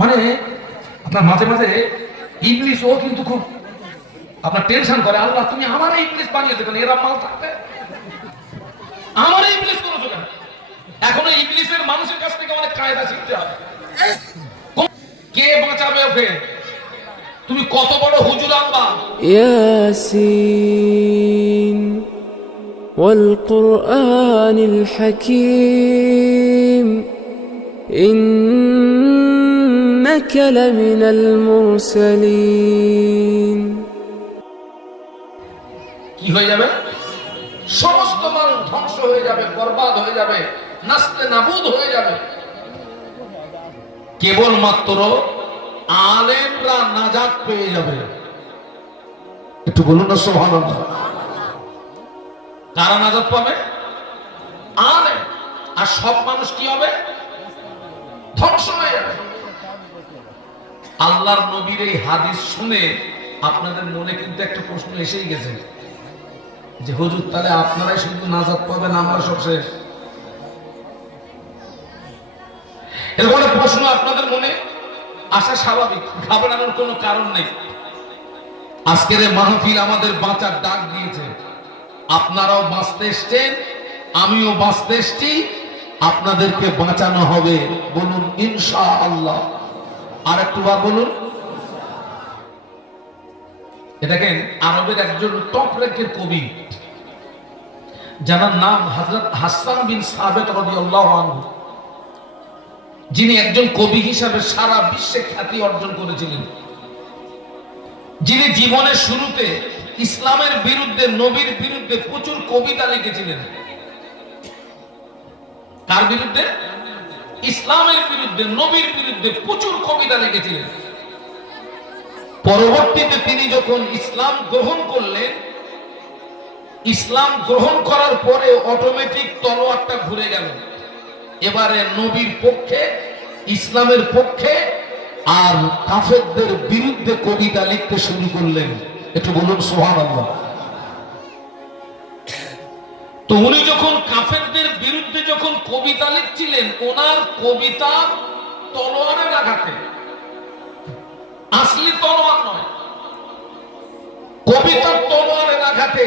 মানে আপনার মাঝে মাঝে ইবলিস ও কিন্তু খুব আপনার টেনশন করে, আল্লাহ তুমি আমার ইবলিস বানিয়েছো কেন, এরা মাল থাকতে আমার ইবলিস করেছো কেন। এখন ইবলিসের মানুষের কাছ থেকে অনেক কায়দা শিখতে হবে। কে বাঁচাবে ওকে? তুমি কত বড় হুজুর আনবা, ইয়াসিন ওয়াল কুরআনিল হাকীম ইন্নাকা লামিনাল মুরসালিন। কি হয়ে যাবে? সমস্ত মানুষ ধ্বংস হয়ে যাবে, বরবাদ হয়ে যাবে, নাস্তে নাবুদ হয়ে যাবে। কেবলমাত্র আলেমরা নাজাত পেয়ে যাবে। একটু বলুন না সুবহানাল্লাহ। কারা নাজাত পাবে? আলেম। আর সব মানুষ কি হবে? ধ্বংস হয়ে যাবে। আল্লাহর নবীর এই হাদিস শুনে আপনাদের মনে কিন্তু একটা প্রশ্ন এসেই গেছে যে হুজুর তাহলে আপনারাই শুধু নাজাত পাবেন, আমরা সব শেষ। এরকম একটা প্রশ্ন আপনাদের মনে আসা স্বাভাবিক, ঘাবড়ানোর কোনো কারণ নেই। আজকের এই মাহফিল আমাদের বাঁচার ডাক দিয়েছে। আপনারাও বাঁচতে এসছেন, আমিও বাঁচতে এসছি, আপনাদেরকে বাঁচানো হবে। বলুন ইনশাআল্লাহ। আর একটু বার বলুন। দেখেন আরবের একজন টপ র্যাঙ্কের কবি যার নাম হযরত হাসান বিন সাবিত রাদিয়াল্লাহু আনহু, যিনি একজন কবি হিসাবে সারা বিশ্বে খ্যাতি অর্জন করেছিলেন, যিনি জীবনের শুরুতে ইসলামের বিরুদ্ধে, নবীর বিরুদ্ধে প্রচুর কবিতা লিখেছিলেন। কার বিরুদ্ধে? ইসলামের বিরুদ্ধে, নবীর বিরুদ্ধে প্রচুর কবিতা লিখেছিলেন। পরবর্তীতে তিনি যখন ইসলাম গ্রহণ করলেন, ইসলাম গ্রহণ করার পরে অটোমেটিক তলোয়ারটা ঘুরে গেল। এবারে নবীর পক্ষে, ইসলামের পক্ষে আর কাফেরদের বিরুদ্ধে কবিতা লিখতে শুরু করলেন। একটু বলুন সুবহানাল্লাহ। তো উনি যখন কাফেরদের বিরুদ্ধে যখন কবিতা লিখছিলেন, ওনার কবিতা তলোয়ারের আঘাতে, আসলি তলোয়ার নয়, কবিতার তলোয়ারের আঘাতে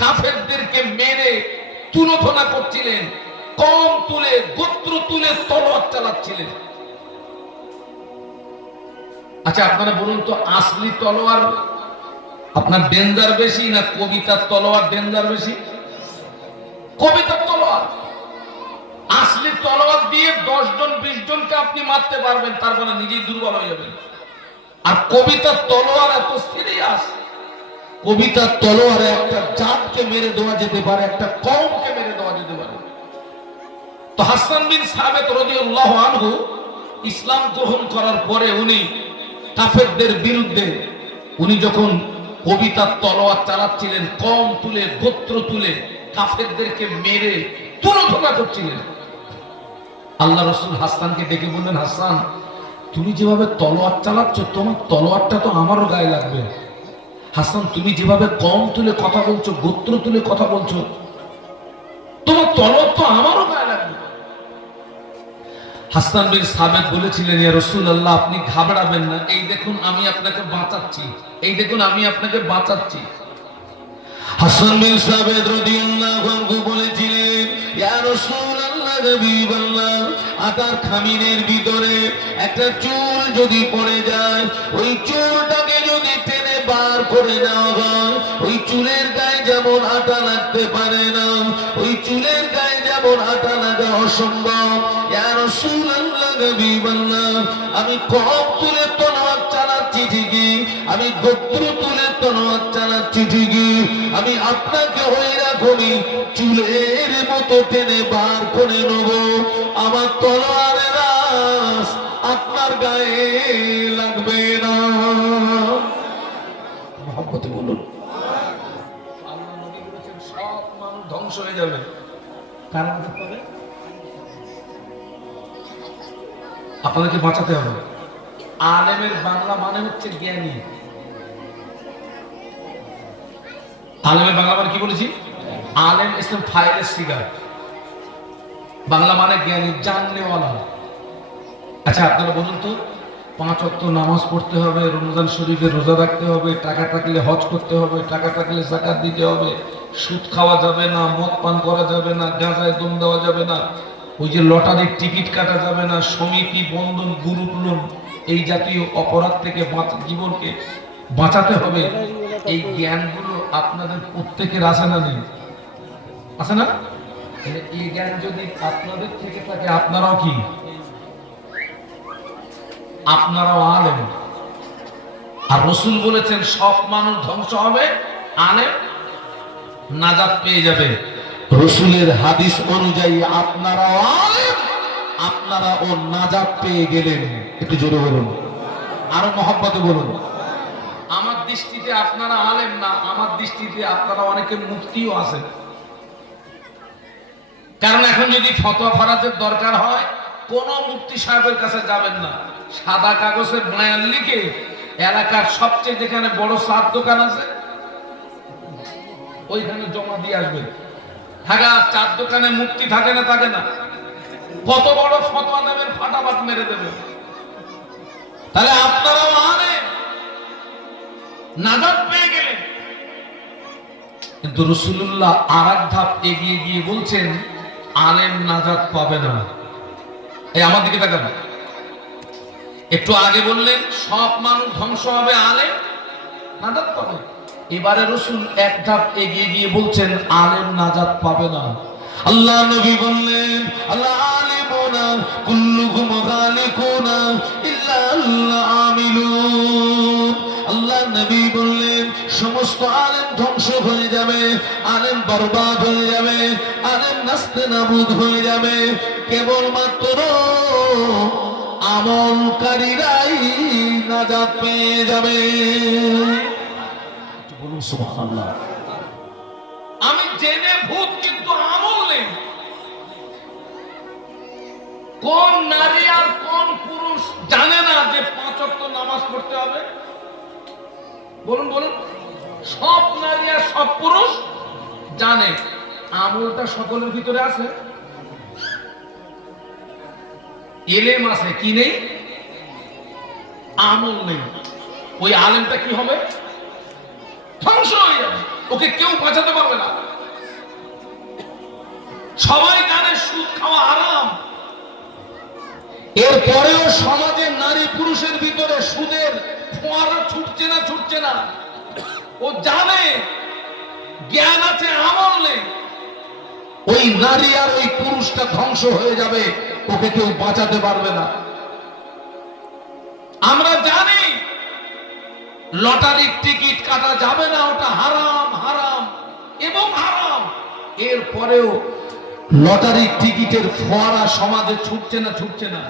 কাফেরদেরকে মেরে তুলোধনা করছিলেন, কম তুলে, গোত্র তুলে তলোয়ার চালাচ্ছিলেন। আচ্ছা আপনারা বলুন তো, আসলি তলোয়ার আপনার ডেঞ্জার বেশি না কবিতার তলোয়ার ডেঞ্জার বেশি? কবিতার তলোয়ার। আসলি তলোয়ার দিয়ে 10 জন 20 জনকে আপনি মারতে পারবেন, তারপরে নিজেই দুর্বল হয়ে যাবেন। আর কবিতার তলোয়ার এত সিরিয়াস, কবিতার তলোয়ারে একটা জাতকে মেরে দেওয়া যেতে পারে, একটা কওমকে মেরে দেওয়া যেতে পারে। তো হাসান বিন সাবিত রাদিয়াল্লাহু আনহু ইসলাম গ্রহণ করার পরে উনি কাফেরদের বিরুদ্ধে, উনি যখন কবিতার তলোয়ার চালাচ্ছিলেন, কওম তুলে, গোত্র তুলে কাফেরদেরকে মেরে তুলোধনা করছিলেন, আল্লাহ রাসূল হাসানকে ডেকে বললেন, হাসান তুমি যেভাবে তলোয়ার চালাচ্ছ, তোমার তলোয়ারটা তো আমারও গায়ে লাগবে। হাসান তুমি যেভাবে কওম তুলে কথা বলছো, গোত্র তুলে কথা বলছো, তোমার তলোয়ার তো আমারও গায়ে লাগবে। হাসান বিন সাবিত বলেছিলেন, ইয়া রাসূলুল্লাহ আপনি ঘাবড়াবেন না, এই দেখুন আমি আপনাকে বাঁচাচ্ছি, এই দেখুন আমি আপনাকে বাঁচাচ্ছি। হাসান বিন সাবিত রাদিয়াল্লাহু আনহু বলেছিলেন, ইয়া রাসূলুল্লাহ, হাবিবাল্লাহ, আটার খামিনের ভিতরে একটা চুল যদি পড়ে যায়, ওই চুলটাকে যদি টেনে বার করে নেওয়া হয়, ওই চুলের গায়ে যেমন আটা লাগতে পারে না, ওই চুলের গায়ে যেমন আটা লাগা অসম্ভব। ইয়া রাসূলুল্লাহ, হাবিবাল্লাহ, আমি কওম তুলে তলোয়ার চালাচ্ছি ঠিকই, আমি গোত্র তুলে তলোয়ার চালাচ্ছি ঠিকই, আমি আপনাকে ওই রকমই চুলের মতো টেনে বার করে নেব, আমার তলোয়ারের আঁচ আপনার গায়ে লাগবে না। মহব্বতে বলুন। আল্লাহ নবী বলেছেন সব মানুষ ধ্বংস হয়ে যাবে, কারণ আপনাদেরকে বাঁচাতে হবে। আলেমের বাংলা মানে হচ্ছে জ্ঞানী। আলেমের বাংলা মানে কি বলেছি? আলেম ইসলাম ফাইলের সিগার, বাংলা মানে জ্ঞানী, জাননেওয়ালা। আচ্ছা আপনারা বলুন তো, 5 ওয়াক্ত নামাজ পড়তে হবে, রমজান শরীফে রোজা রাখতে হবে, টাকা থাকলে হজ করতে হবে, টাকা থাকলে যাকাত দিতে হবে, সুদ খাওয়া যাবে না, মদ পান করা যাবে না, গাঁজায় দম দেওয়া যাবে না, ওই যে লটারির টিকিট কাটা যাবে না, সমিতি বন্ধন গ্রুপ লোন এই জাতীয় অপরাধ থেকে জীবনকে বাঁচাতে হবে, এই জ্ঞানগুলো আপনাদের প্রত্যেকের আছে না নেই? আছে না? এই জ্ঞান যদি আপনাদের থেকে থাকে, আপনারাও কি? আপনারাও আলেম। আর রাসূল বলেছেন সব মানুষ ধ্বংস হবে, আলেম নাজাত পেয়ে যাবে। রাসূলের হাদিস অনুযায়ী আপনারাও আলেম, আপনারাও নাজাত পেয়ে গেলেন। একটু জোরে বলুন, আরো মহব্বতে বলুন। আমার দৃষ্টিতে আপনারা আলেম না, আমার দৃষ্টিতে আপনারা অনেকে মুফতিও আছেন। কারণ এখন যদি ফতোয়া ফরাজের দরকার হয়, কোন মুফতি সাহেবের কাছে যাবেন না, সাদা কাগজে বয়ান লিখে এলাকার সবচেয়ে যেখানে বড় চার দোকান আছে ওইখানে জমা দিয়ে আসবেন। হ্যাঁ, চার দোকানে মুফতি থাকে না? থাকে না? কত বড় ফতোয়া দেবেন, ফাটাফাট মেরে দেবেন। তাহলে আপনারাও আলেম, নাজাত পেয়ে গেলেন। কিন্তু রাসূলুল্লাহ আরেক ধাপ এগিয়ে গিয়ে বলছেন আলেম নাজাত পাবে না। এই আমার দিকে তাকান। একটু আগে বললেন সব মানুষ ধ্বংস হবে, আলেম নাজাত পাবে। এবারে রাসূল এক ধাপ এগিয়ে গিয়ে বলছেন আলেম নাজাত পাবে না। আল্লাহ নবী বললেন আল্লাহ আলিমুনা কুল্লুকুম গালিকুনা ইল্লা আল্লাহ আমিলুন। আল্লাহ নবী বললেন সমস্ত আলেম ধ্বংস হয়ে যাবে, আলেম বরবাদ হয়ে যাবে, আলেম নাস্তেনাবুদ হয়ে যাবে, কেবলমাত্র আমলকারীরাই নাজাত পেয়ে যাবে। বলুন সুবহানাল্লাহ। আমি জেনে ভূত, কিন্তু আমল নেই। কোন নারী আর কোন পুরুষ জানে না যে 5 ওয়াক্ত নামাজ পড়তে হবে? বলুন বলুন। সব নারী আর সব পুরুষ জানে, আমলটা সকলের ভিতরে আছে, এলেম আছে, কি নেই? আমল নেই। ওই আলেমটা কি হবে? ধ্বংস হয়ে যাবে, ওকে কেউ বাঁচাতে পারবে না। সবাই জানে সুদ খাওয়া হারাম, এরপরেও সমাজের নারী পুরুষের ভিতরে সুদের ফোয়ারা ছুটছে না, ছুটছে না। ও জানে, জ্ঞান আছে, আমল নেই। ওই নারী আর ওই পুরুষটা ধ্বংস হয়ে যাবে, ওকে কেউ বাঁচাতে পারবে না। আমরা জানি লটারির টিকিট কাটা যাবে না, ওটা হারাম, হারাম এবং হারাম। এরপরেও লটারির টিকিটের ফোয়ারা সমাজে ছুটছে না, ছুটছে না।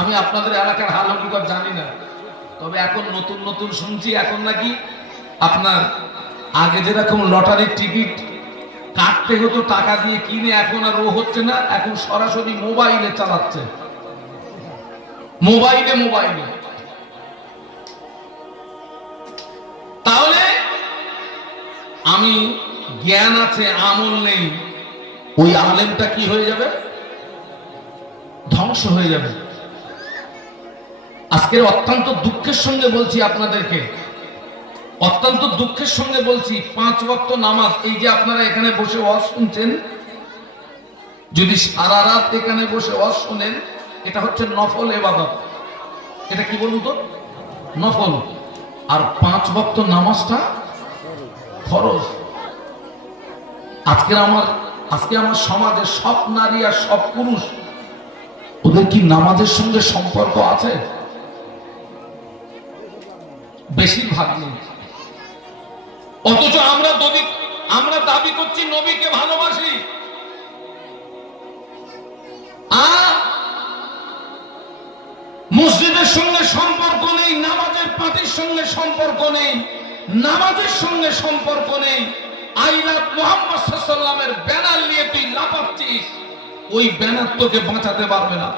আমি আপনাদের এলাকার হাল হকিকত জানি না, তবে এখন নতুন নতুন শুনছি, এখন নাকি আপনার আগে যেরকম লটারির টিকিট কাটতে হতো টাকা দিয়ে কিনে, এখন আর ও হচ্ছে না, এখন সরাসরি মোবাইলে চালাচ্ছে, মোবাইলে মোবাইলে। তাহলে আমি জ্ঞান আছে, আমল নেই, ওই আলেমটা কি হয়ে যাবে? ধ্বংস হয়ে যাবে। আজকের অত্যন্ত দুঃখের সঙ্গে বলছি আপনাদেরকে, অত্যন্ত দুঃখের সঙ্গে বলছি, 5 ওয়াক্ত নামাজ, এই যে আপনারা এখানে বসে ওয়াজ শুনছেন, যদি সারা রাত এখানে বসে ওয়াজ শুনেন, এটা হচ্ছে নফল ইবাদত। এটা কি বলুন তো? নফল। আর 5 ওয়াক্ত নামাজটা ফরজ। আজকে আমার সমাজে সব নারী আর সব পুরুষ, ওদের কি নামাজের সঙ্গে সম্পর্ক আছে? বেশিরভাগ নেই। অথচ আমরা দাবি করছি নবীকে ভালোবাসি, আর মসজিদের সঙ্গে সম্পর্ক নেই, নামাজের পার্টির সঙ্গে সম্পর্ক নেই, নামাজের সঙ্গে সম্পর্ক নেই। আইলাত মুহাম্মদ সাল্লাল্লাহু আলাইহি ওয়াসাল্লামের ব্যানার নিয়ে তুই লাফাচ্ছিস, ওই ব্যানার তোকে বাঁচাতে পারবে না,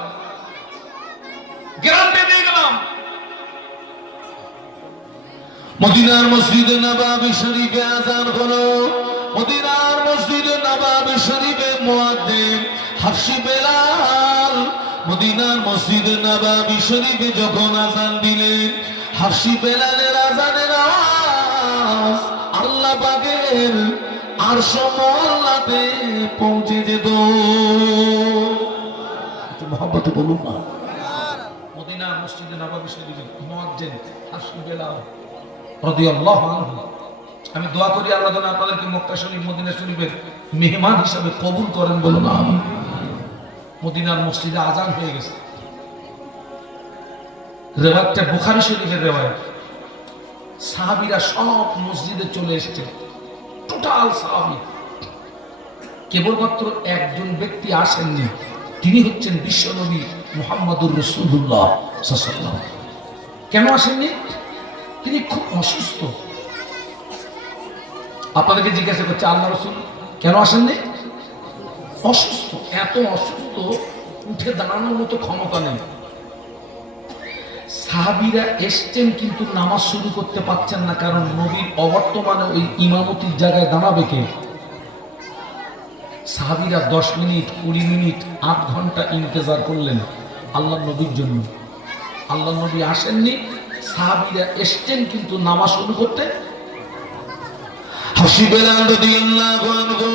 গ্যারান্টি দিয়ে গেলাম। মদিনার মসজিদে নববী শরীফে আযান হলো, মদিনার মসজিদে নববী শরীফে মুয়াজ্জিন হাফসি বেলাল মদিনার মসজিদ নববী শরীফে যখন আযান দিলেন, হাফসি বেলালের আযানের আওয়াজ আল্লাহ পাকের আরশ মহল্লাতে পৌঁছে যেত। একটু মহব্বতে বলুন না। মদিনার মসজিদে নববী শরীফে মুয়াজ্জিন হাফসি বেলাল রাদিয়াল্লাহু আনহু, আমি দোয়া করি আল্লাহ যেন আপনাদেরকে মক্কা শরীফ মদিনা শরীফের মেহমান হিসেবে কবুল করেন, বলুন আমিন। মদিনার মসজিদে আযান হয়ে গেছে। রেওয়ায়াতটা বুখারী শরীফের রেওয়ায়াত। সাহাবীরা সব মসজিদে চলে এসেছে, টোটাল সাহাবী। কেবলমাত্র একজন ব্যক্তি আসেননি, তিনি হচ্ছেন বিশ্বনবী মুহাম্মদুর রাসূলুল্লাহ সাল্লাল্লাহু আলাইহি ওয়াসাল্লাম। কেন আসেননি? তিনি খুব অসুস্থ। আপনাদেরকে জিজ্ঞাসা করছে আল্লাহ রাসূল কেন আসেননি? অসুস্থ, এত অসুস্থ উঠে দাঁড়ানোর মতো ক্ষমতা নেই। সাহাবীরা এসছেন কিন্তু নামাজ শুরু করতে পারছেন না, কারণ নবীর অবর্তমানে ওই ইমামতির জায়গায় দাঁড়াবে কে? সাহাবীরা 10 মিনিট 20 মিনিট 8 ঘন্টা ইন্তজার করলেন আল্লাহ নবীর জন্য। আল্লাহ নবী আসেননি, সাহাবীরা এসছেন কিন্তু নামাজ শুরু করতে। হাফসি বেলাল রাদিয়াল্লাহু আনহু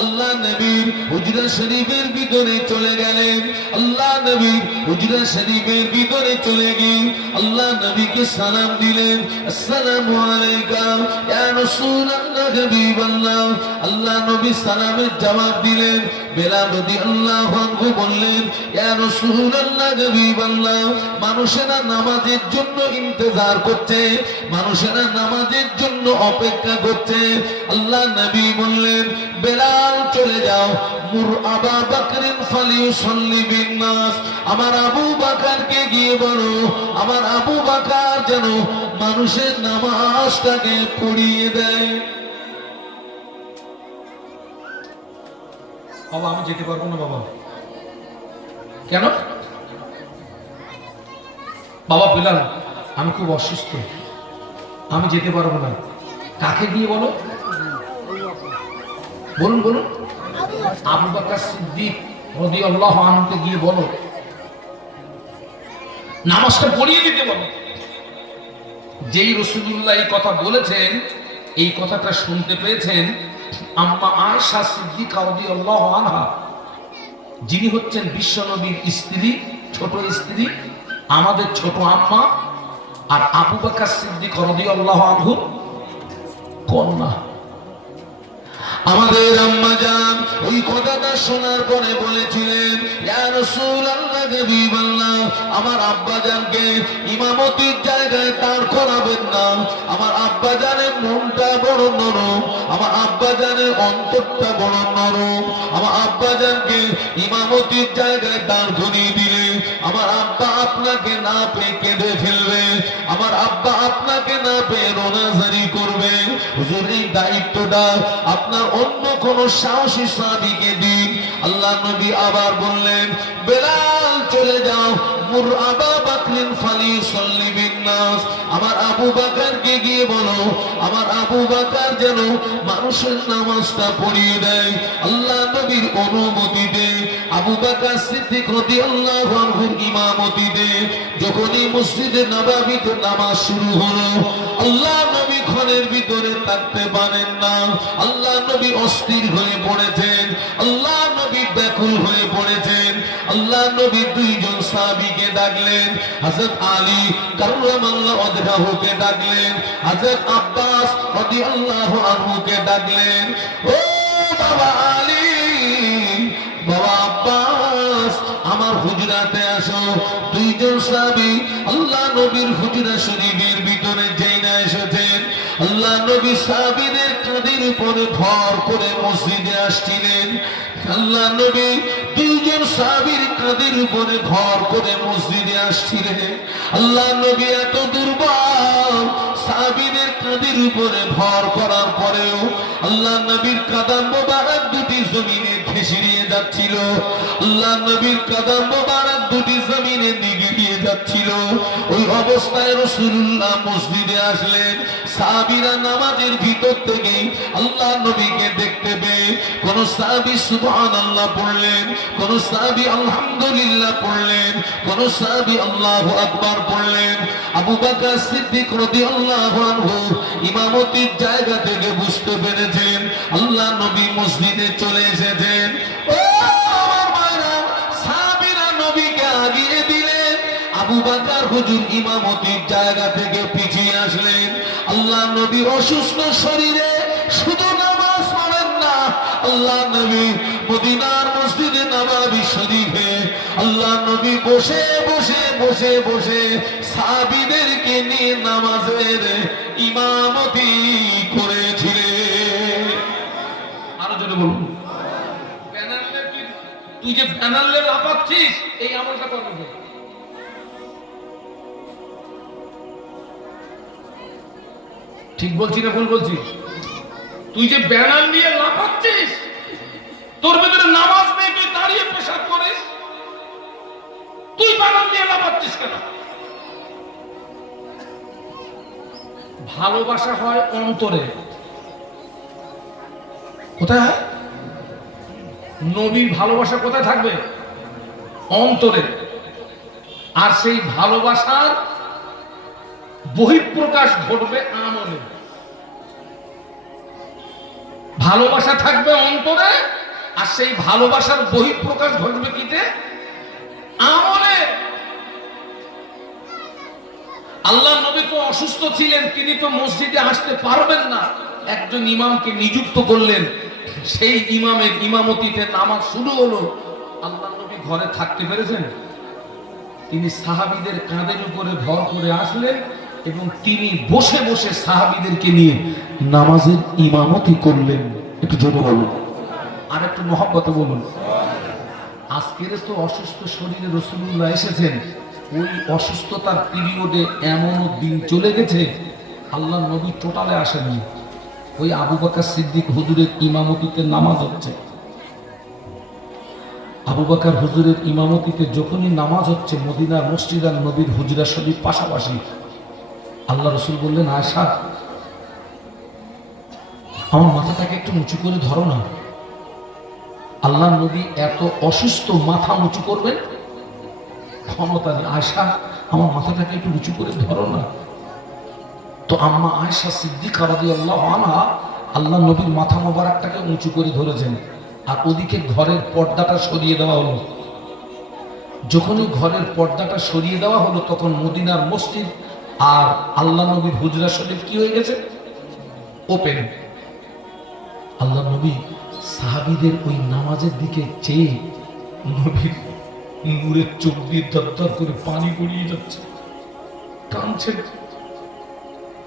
আল্লাহ নবীর হুজরা শরীফের ভিতরে চলে গেলেন। আল্লাহ নবীর হুজরা শরীফের ভিতরে চলে গিয়ে আল্লাহ নবীকে সালাম দিলেন, আসসালামু আলাইকা ইয়া রাসূলুল্লাহ হাবিবাল্লাহ। আল্লাহ নবী সালামের জবাব দিলেন। বেলাল রাদিয়াল্লাহু আনহু বললেন, ইয়া রাসূলুল্লাহ হাবিবাল্লাহ, মানুষেরা নামাজের জন্য ইন্তজার করছে, মানুষেরা নামাজের জন্য অপেক্ষা করছে। আল্লাহ নবী বললেন, বেলাল চলে যাও, মুর আবু বকরিন ফালিউসাল্লি বিন নাস, আমার আবু বকরকে গিয়ে বলো, আমার আবু বকর যেন মানুষের নামাজটাকে পড়িয়ে দেয়। বাবা আমি যেতে পারবো না বাবা। কেন? বাবা বেলাল আমি খুব অসুস্থ, আমি যেতে পারবো না। কাকে গিয়ে বলো? বলুন বলুন। আবু বকর সিদ্দিক রাদিয়াল্লাহু আনহুকে গিয়ে বলো, নামাজটা পড়িয়ে দিতে বলো। যেই রাসূলুল্লাহ এই কথা বলেছেন, এই কথাটা শুনতে পেয়েছেন আম্মা আয়েশা সিদ্দিকা রাদিয়াল্লাহু আনহা, যিনি হচ্ছেন বিশ্বনবীর স্ত্রী, ছোট স্ত্রী, আমাদের ছোট আম্মা, আর আবু বকর সিদ্দিক রাদিয়াল্লাহু আনহু কন্যা। আমাদের আম্মা জান ওই কথাটা শোনার পরে বলেছিলেন, ইয়া রাসূলুল্লাহ হাবিবাল্লাহ, আমার আব্বা জানকে ইমামতির জায়গায় দাঁড় করাবেন না। আমার আব্বা জানের মনটা বড় নরম, আমার আব্বা জানের অন্তরটা বড় নরম। আমার আব্বা জানকে ইমামতির জায়গায় দাঁড় করিয়ে দিলে আমার আব্বা আপনাকে না পেয়ে কেঁদে ফেলবে, আমার আব্বা আপনাকে না পেয়ে রোনাজারি করবে। হুজুর এই দায়িত্বটা আপনার অন্য কোন সাহসী সাহাবীকে দিন। আল্লাহ নবী আবার বললেন, বেলাল চলে যাও, মুর আবু বকরিন ফালিউসাল্লি বিন নাস, আমার আবু বকরকে গিয়ে বলো, আমার আবু বকর যেন মানুষের নামাজটা পড়িয়ে দেয়। আল্লাহ নবীর অনুমতিতে আবু বকর সিদ্দিক রাদিয়াল্লাহু আনহুর ইমামতিতে যখনই মসজিদে নববীতে নামাজ শুরু হলো, আল্লাহ নবী ঘরের ভিতরে থাকতে পারেন না। আল্লাহ নবী অস্থির হয়ে পড়েছেন, আল্লাহ নবী ব্যাকুল হয়ে পড়েছেন। আল্লাহ নবী দুইজন সাহাবীকে ডাকলেন, হযরত আলী কাররামাল্লাহু ওয়াজহাহুকে ডাকলেন, হযরত আব্বাস রাদিয়াল্লাহু আনহুকে ডাকলেন। ও বাবা আলী, বাবা আব্বাস, আমার হুজরাতে আসো। দুইজন সাহাবী আল্লাহ নবীর হুজরা শরীফের ভিতরে যেই না এসেছেন, আল্লাহ নবী সাহাবীদের কাঁধের উপরে ভর করে মসজিদে আসছিলেন। আল্লাহ নবী দুইজন সাহাবীর কাঁধের উপরে ভর করে মসজিদে আসছিলেন। আল্লাহ নবী এত দুর্বল, সাহাবীদের কাঁধের উপরে ভর করার পরেও আল্লাহ নবীর কদম মোবারক দুটি জমিনে ঘেঁষে নিয়ে যাচ্ছিল। আল্লাহ নবীর কদম মোবারক দুটি জমিনে নিয়ে যাচ্ছিল। ওই অবস্থায় রাসূলুল্লাহ মসজিদে আসলেন। সাহাবীরা নামাজের ভিতর থেকে আল্লাহ নবীকে দেখতে পেয়ে কোন সাহাবী সুবহানাল্লাহ পড়লেন, কোন সাহাবী আলহামদুলিল্লাহ পড়লেন, কোন সাহাবী আল্লাহু আকবার পড়লেন। আবু বকর সিদ্দিক রাদিয়াল্লাহু আনহু ইমামতির জায়গা থেকে বুঝতে পেরেছেন আল্লাহ নবী মসজিদে চলে এসেছেন। ও আমার ভাইরা, সাহাবীরা নবীকে আগিয়ে দিলেন, আবু বকর হুজুর ইমামতির জায়গা থেকে পিছিয়ে আসলেন। আল্লাহ নবী অসুস্থ শরীরে শুধু নামাজ পড়েন না, আল্লাহ নবী মদিনার মসজিদে নববী শরীফে আল্লাহ নবী বসে বসে বসে বসে সাহাবীদেরকে নিয়ে নামাজের ইমামতি করেছিলেন। আরো জোরে বলুন। তুই যে ব্যানারলে লাফাচ্ছিস, এই আমলটা করবি। ঠিক বলছি না ভুল বলছি? তুই যে ব্যানার নিয়ে লাফাচ্ছিস, তোর ভিতরে নামাজ নেই, তুই দাঁড়িয়ে পেশাব করিস, তুই ব্যানার নিয়ে লাফাচ্ছিস কেন? ভালোবাসা হয় অন্তরে। কোথায় হয়? নবীর ভালোবাসা কোথায় থাকবে? অন্তরে। আর সেই ভালোবাসার বহিঃপ্রকাশ ঘটবে আমলে। ভালোবাসা থাকবে অন্তরে, আর সেই ভালোবাসার বহিঃপ্রকাশ ঘটবে কিতে? আমলে। আল্লাহ নবী তো অসুস্থ ছিলেন, তিনি তো মসজিদে আসতে পারবেন না। একজন ইমামকে নিযুক্ত করলেন, সেই ইমামের ইমামতিতে নামাজ শুরু হলো। আল্লাহ নবী ঘরে থাকতে পেরেছেন? তিনি সাহাবীদের কাঁধের উপরে ভর করে আসলেন এবং তিনি বসে বসে সাহাবীদেরকে নিয়ে নামাজের ইমামতি করলেন। একটু জোরে বলুন, আর একটু মহব্বতে বলুন। আজকের তো অসুস্থ শরীরে রাসূলুল্লাহ এসেছেন, ওই অসুস্থতার পিরিয়ডে এমনও দিন চলে গেছে আল্লাহ নবী টোটালে আসেননি। ওই আবু বকর সিদ্দিক হুজুরের ইমামতিতে নামাজ হচ্ছে। আবু বকর হুজুরের ইমামতিতে যখনই নামাজ হচ্ছে, মদিনার মসজিদ আর নবীর হুজরা শরীফ পাশাপাশি, আল্লাহ রসুল বললেন, আয়েশা আমার মাথাটাকে একটু উঁচু করে ধরো না। আল্লাহ নবী এত অসুস্থ, মাথা উঁচু করবেন ক্ষমতা নেই। আয়েশা আমার মাথাটাকে একটু উঁচু করে ধরো না। তো আম্মা আয়েশা সিদ্দিকা রাদিয়াল্লাহু আনহা আল্লাহ নবীর মাথা মোবারকটাকে উঁচু করে ধরেছেন, আর ওদিকে ঘরের পর্দাটা সরিয়ে দেওয়া হলো। যখনই ঘরের পর্দাটা সরিয়ে দেওয়া হলো, তখন মদিনার মসজিদ আর আল্লাহ নবীর হুজরা শরীফ কি হয়ে গেছে? ওপেন। আল্লাহ নবী সাহাবীদের ওই নামাজের দিকে চেয়ে নবীর নূরের চোখ দিয়ে দরদর করে পানি গড়িয়ে যাচ্ছে, কাঁদছেন।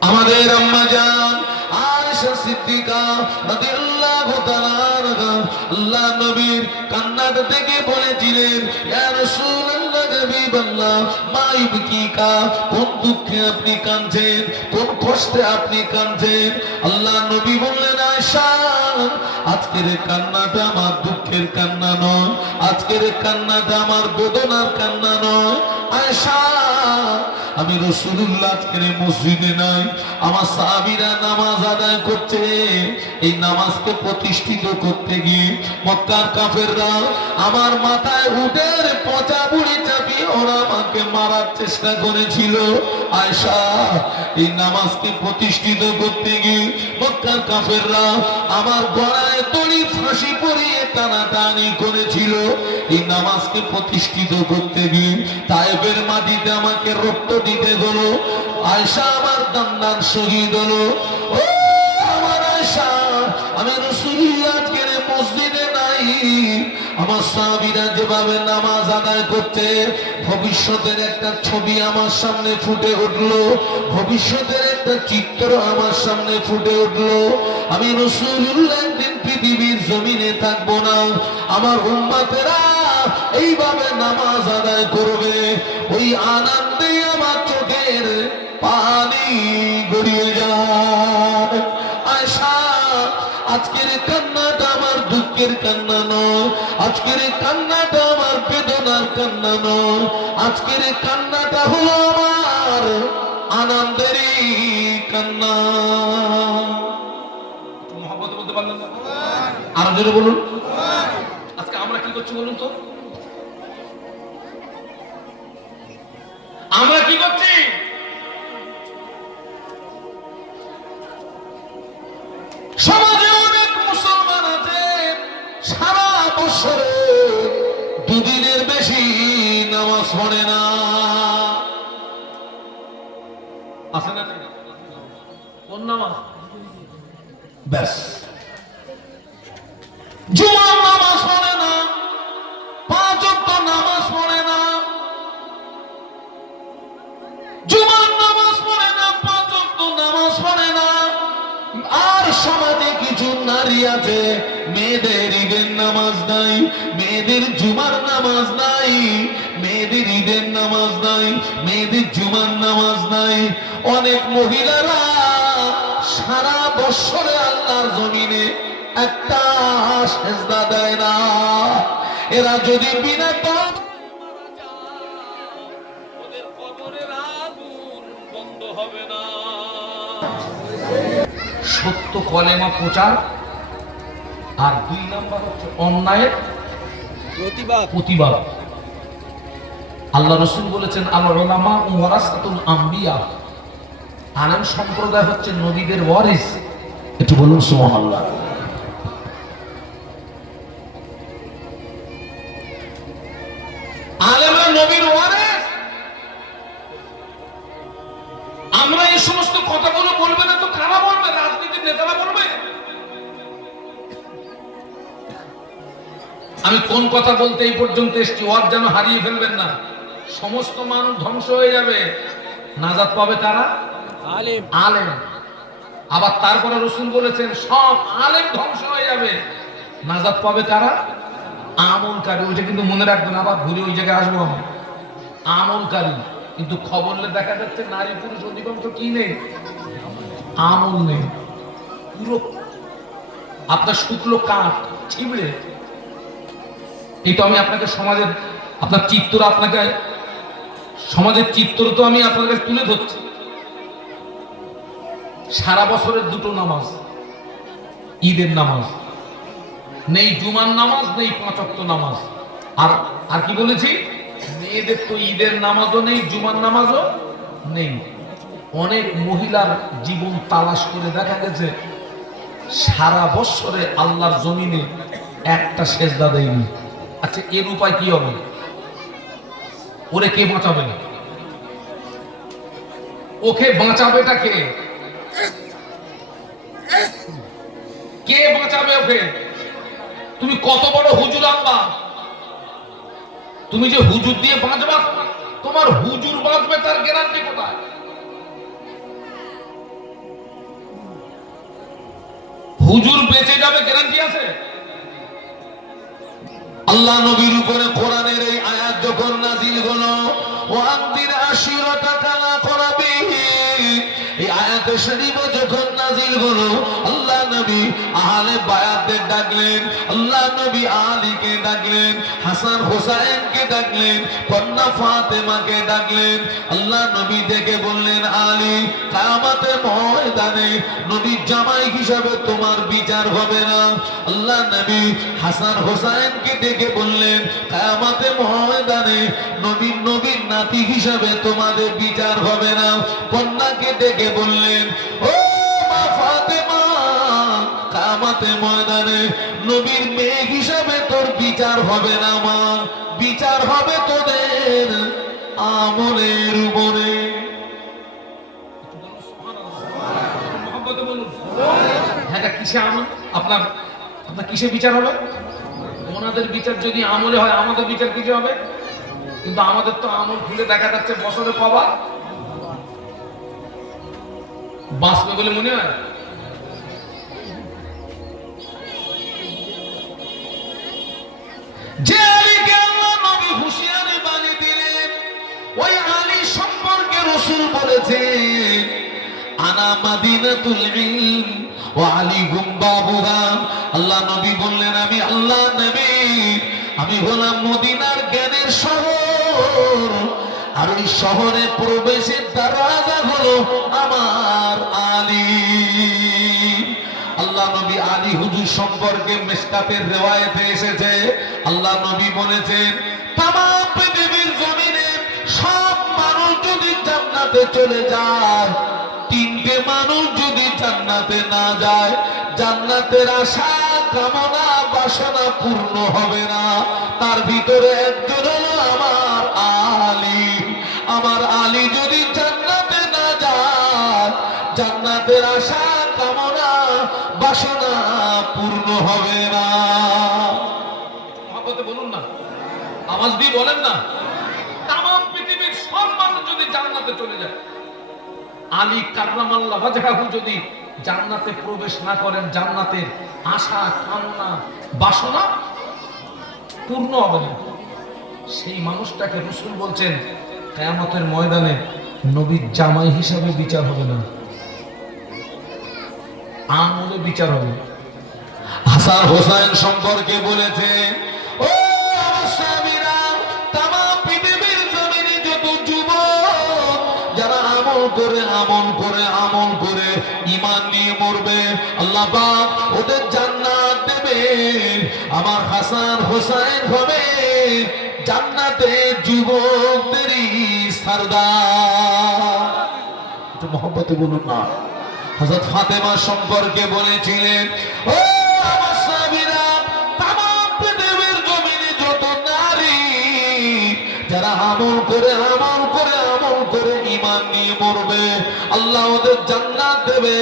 আমাদের আম্মা জান আয়েশা সিদ্দিকা রাদিয়াল্লাহু তাআলা আনহা আল্লাহ নবীর কান্নাটা দেখে বলেছিলেন, ইয়া রাসূলুল্লাহ হাবিবাল্লাহ মা ইবকিকা, কোন দুঃখে আপনি কাঁদছেন, কোন কষ্টে আপনি কাঁদছেন? আল্লাহ নবী বললেন, আয়েশা আজকের কান্নাটা আমার দুঃখের কান্না নয়, আজকের কান্নাটা আমার বেদনার কান্না নয়। আয়েশা আমি রাসূলুল্লাহ আজকের মসজিদে নাই, আমার সাহাবীরা নামাজ আদায় করছে। এই নামাজকে প্রতিষ্ঠিত করতে গিয়ে মক্কার কাফেররা আমার মাথায় উটের পচা বুড়ি চাপিয়ে ওরা আমাকে মারার চেষ্টা করেছিল। আয়েশা এই নামাজকে প্রতিষ্ঠিত করতে গিয়ে মক্কার কাফেররা আমার গলায় দড়ি ফাঁসি পরিয়ে টানাটানি করেছিল। এই নামাজকে প্রতিষ্ঠিত করতে গিয়ে তায়েফের মাটিতে আমাকে রক্ত দিতে হলো। আয়েশা আমার দান্দান শহীদ হলো। ও আমার আয়েশা, আমি রাসূলুল্লাহ আজকের মসজিদে নাই। আমার সাহাবীরা যেভাবে নামাজ আদায় করতে, ভবিষ্যতের একটা ছবি আমার সামনে ফুটে উঠলো, ভবিষ্যতের একটা চিত্র আমার সামনে ফুটে উঠলো। আমি রাসূলুল্লাহ একদিন পৃথিবীর জমিনে থাকবো না, আমার উম্মতেরা এইভাবে নামাজ আদায় করবে। ওই আনন্দে আমার চোখের পানি গড়িয়ে যায়। আয়েশা আজকের কান্নাটা আমার দুঃখের কান্না নয়, আজকের কান্নাটা আমার বেদনার কান্না নয়। আজকের কান্নাটা হলো আমার আনন্দেরই কান্না। মহব্বত বলতে পারলেন না? আরো জোরে বলুন। আজকে আমরা কি করছি বলুন তো? আমরা কি করছি? সমাজে অনেক মুসলমান আছে সারা বছরে দুদিনের বেশি নামাজ পড়ে না। আছে না? কোন নামাজ? ব্যাস, জুমার নামাজ পড়ে না, 5 ওয়াক্ত নামাজ পড়ে না, জুমার নামাজ পড়ে না, 5 ওয়াক্ত নামাজ পড়ে না। আর সমাজে কিছু নারী আছে মেয়েদের ঈদের নামাজ নাই, মেয়েদের জুমার নামাজ নাই, মেয়েদের ঈদের নামাজ নাই, মেয়েদের জুমার নামাজ নাই। অনেক মহিলারা সারা বছরে আল্লাহর জমিনে একটা সেজদা দেয় না। এরা যদি বিনা ওদের কবরের আগুন বন্ধ হবে না। সত্য কলেমা প্রচার, আর 2 নাম্বার হচ্ছে অন্যায়ের প্রতিবাদ। আল্লাহ রাসূল বলেছেন আল উলামা ওয়ারাসাতুল আম্বিয়া, আলেম সম্প্রদায় হচ্ছে নবীদের ওয়ারিস। একটু বলুন সুবহানাল্লাহ। আলেমরা নবীর ওয়ারিস। আমরা এই সমস্ত কথাগুলো বলবে না তো কারা বলবে? রাজনীতির নেতারা বলবে। আমি কোন কথা বলতে এই পর্যন্ত এসেছি, ওয়াজ যেন হারিয়ে ফেলবেন না। সমস্ত মানুষ ধ্বংস হয়ে যাবে, নাজাত পাবে কারা? আলেম। আলেম। আবার তারপরে রাসূল বলেছেন সব আলেম ধ্বংস হয়ে যাবে, নাজাত পাবে কারা? আমলকারী। ওইটা কিন্তু মনে রাখবেন, আবার ঘুরে ওই জায়গায় আসবো আমি। আমলকারী। কিন্তু খবরে দেখা যাচ্ছে নারী পুরুষ অধিকাংশ কি নেই? আমল নেই। পুরো আপনার শুকলো কাঠ ছিবড়ে। এই তো আমি আপনাকে সমাজের আপনার চিত্র, আপনাকে সমাজের চিত্র তো আমি আপনার কাছে তুলে ধরছি। সারা বছরের 2টো নামাজ, ঈদের নামাজ নেই, জুমার নামাজ নেই, 5 ওয়াক্ত নামাজ। আর কি বলেছি? মেয়েদের তো ঈদের নামাজও নেই, জুমার নামাজও নেই। অনেক মহিলার জীবন তালাশ করে দেখা গেছে সারা বছরে আল্লাহর জমিনে একটা সেজদা দেয়নি। আচ্ছা, এর উপায় কি হবে? ওরে কে বাঁচাবে? ওকে বাঁচাবেটা কে? কে বাঁচাবে ওকে? তুমি কত বড় হুজুর আনবা? তুমি যে হুজুর দিয়ে বাঁচবা, তোমার হুজুর বাঁচবে তার গ্যারান্টি কোথায়? হুজুর বেঁচে যাবে গ্যারান্টি আছে? আল্লাহ নবীর উপরে কোরআনের এই আয়াত যখন নাযিল হলো, ওয়ানদির আশিরাতাকা আকরাবিন, এই আয়াতে শরীফ যখন নাযিল হলো, আল্লাহ নবী আহলে বায়াতদের ডাকলেন, আল্লাহ নবী আলীকে ডাকলেন, হাসান হোসেনকে ডাকলেন, কন্যা ফাতেমাকে ডাকলেন। আল্লাহ নবী ডেকে বললেন, আলী, কিয়ামতের ময়দানে নবীর জামাই হিসাবে তোমার বিচার হবে না। আল্লাহ নবী হাসান হোসেনকে ডেকে বললেন, কিয়ামতের ময়দানে নবীর নাতি হিসাবে তোমাদের বিচার হবে না। কন্যাকে ডেকে বললেন, ও মা ফাতেমা, কিয়ামতের ময়দানে নবীর মেয়ে হিসাবে তোর বিচার হবে না মা, বিচার হবে তোদের আমলের উপরে। হ্যাঁ, কিসে আমল? আপনার কিসে বিচার হবে? ওনাদের বিচার যদি আমলে হয়, আমাদের বিচার কিসে হবে? কিন্তু আমাদের তো আমল খুলে দেখা যাচ্ছে বছরে কবার বাঁচবে বলে মনে হয়। যে আলীকে আল্লাহ নবী হুঁশিয়ারি বাণী দিলেন, ওই আলী সম্পর্কে রাসূল বলেছেন, আনা মাদিনাতুল ইলম ওয়া আলীহুম বাবুহা। আল্লাহ নবী বললেন, আমি আল্লাহ নবী, আমি হলাম মদিনার জ্ঞানের শহর, আর ওই শহরে প্রবেশের দরজা হলো আমার আলী। আল্লাহ নবী আলী হুজুর সম্পর্কে মিশকাতের রিওয়ায়াতে এসেছে, আল্লাহ নবী বলেছেন তামাম পৃথিবীর জমিনে সব মানুষ যদি জান্নাতে চলে যায়, তিনটে মানুষ যদি জান্নাতে না যায়, জান্নাতের আশা কামনা বাসনা পূর্ণ হবে না। তার ভিতরে একজন হলো আমার আলী। আমার আলী যদি জান্নাতে না যায়, জান্নাতের আশা কামনা বাসনা পূর্ণ হবে না। মহব্বতে বলুন না, আওয়াজ দিয়ে বলেন না। তামাম পৃথিবীর সব মানুষ যদি জান্নাতে চলে যায়, আলী কাররামাল্লাহু ওয়াজহাহু যদি জান্নাতে প্রবেশ না করেন, জান্নাতের আশা কামনা বাসনা পূর্ণ হবে না। সেই মানুষটাকে রাসূল বলছেন কিয়ামতের ময়দানে নবীর জামাই হিসাবে বিচার হবে না, আমলে বিচার হবে। হাসান হোসেন সম্পর্কে বলেছে, ও আমার স্বামীরা, তামাম পৃথিবীর জমিনে যত যুবক যারা আমল করে আমল করে আমল করে ঈমান নিয়ে মরবে, আল্লাহ পাক ওদের জান্নাত দেবে। আমার হাসান হোসেন হবে জান্নাতে যুবকদেরই সরদার। একটু মহব্বতে বলুন না। হযরত ফাতেমা সম্পর্কে বলেছিলেন, ও আমার সাহাবীরা, তামাম পৃথিবীর জমিনে যত নারী যারা আমল করে আমল করে আমল করে ঈমান নিয়ে মরবে, আল্লাহ ওদের জান্নাত দেবে।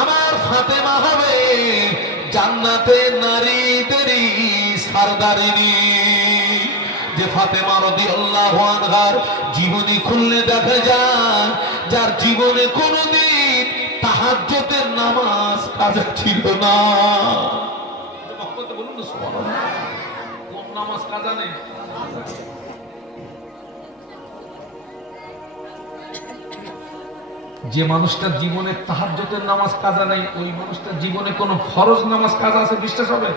আমার ফাতেমা হবে জান্নাতে নারীদেরই সরদারিনী। যে ফাতেমা রাদিয়াল্লাহু আনহার জীবনী খুললে দেখা যায়, যার জীবনে কোনোদিন তাহাজ্জুদের নামাজ কাজা ছিল না। বলুন না সুবহানাল্লাহ, কোন নামাজ কাজা নেই? যে মানুষটার জীবনে তাহাজ্জুদের নামাজ কাজা নেই, ওই মানুষটার জীবনে কোনো ফরজ নামাজ কাজা আছে বিশ্বাস হবে?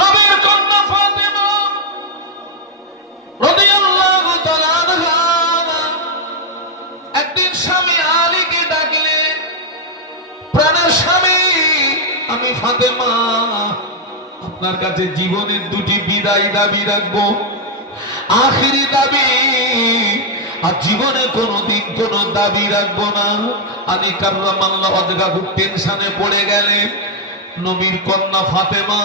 নবীর কন্যা ফাতেমা রাদিয়াল্লাহু তাআলা আনহা একদিন স্বামী আলীকে ডাকলেন, প্রাণের স্বামী, আমি ফাতেমা আপনার কাছে জীবনের দুটি বিদায় দাবি রাখবো, আখিরি দাবি, আর জীবনে কোনোদিন কোনো দাবি রাখবো না। আলী কাররামাল্লাহু ওয়াজহাহু টেনশনে পড়ে গেলেন। নবীর কন্যা ফাতেমা,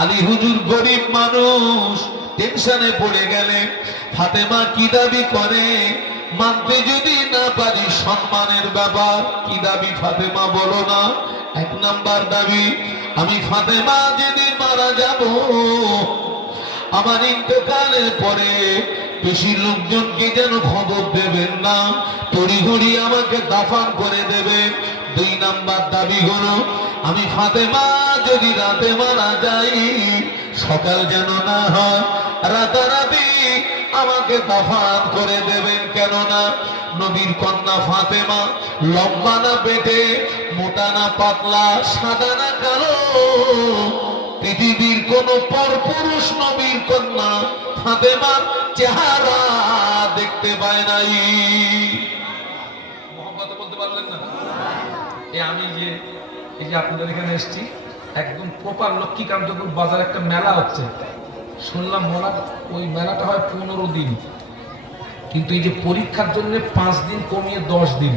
আলী হুজুর গরিব মানুষ, টেনশনে পড়ে গেলেন। ফাতেমা কি দাবি করে মানতে যদি না পারি সম্মানের ব্যাপার। কি দাবি ফাতেমা বলো না? এক নাম্বার দাবি, আমি ফাতেমা যেদিন মারা যাব, আমার ইন্তেকালের পরে বেশি লোকজনকে যেন খবর দেবেন না, তড়িঘড়ি আমাকে দাফন করে দেবেন। দুই নাম্বার দাবি হলো, আমি ফাতেমা যদি রাতে মারা যাই, সকাল যেন না হয়, রাতারাতি আমাকে দাফন করে দেবেন। কেননা নবীর কন্যা ফাতেমা লম্বা না পেটে, মোটা না পাতলা, সাদা না কালো, পৃথিবীর কোন পরপুরুষ নবীর কন্যা ফাতেমার চেহারা দেখতে পায় নাই। মহব্বতে বলতে পারলেন না? আমি যে এই যে আপনাদের এখানে এসেছি, একদম প্রপার লক্ষ্মীকান্তপুর বাজার একটা মেলা হচ্ছে, শুনলাম ওই মেলাটা হয় 15 দিন, কিন্তু এই যে পরীক্ষার জন্য 5 দিন কমিয়ে 10 দিন।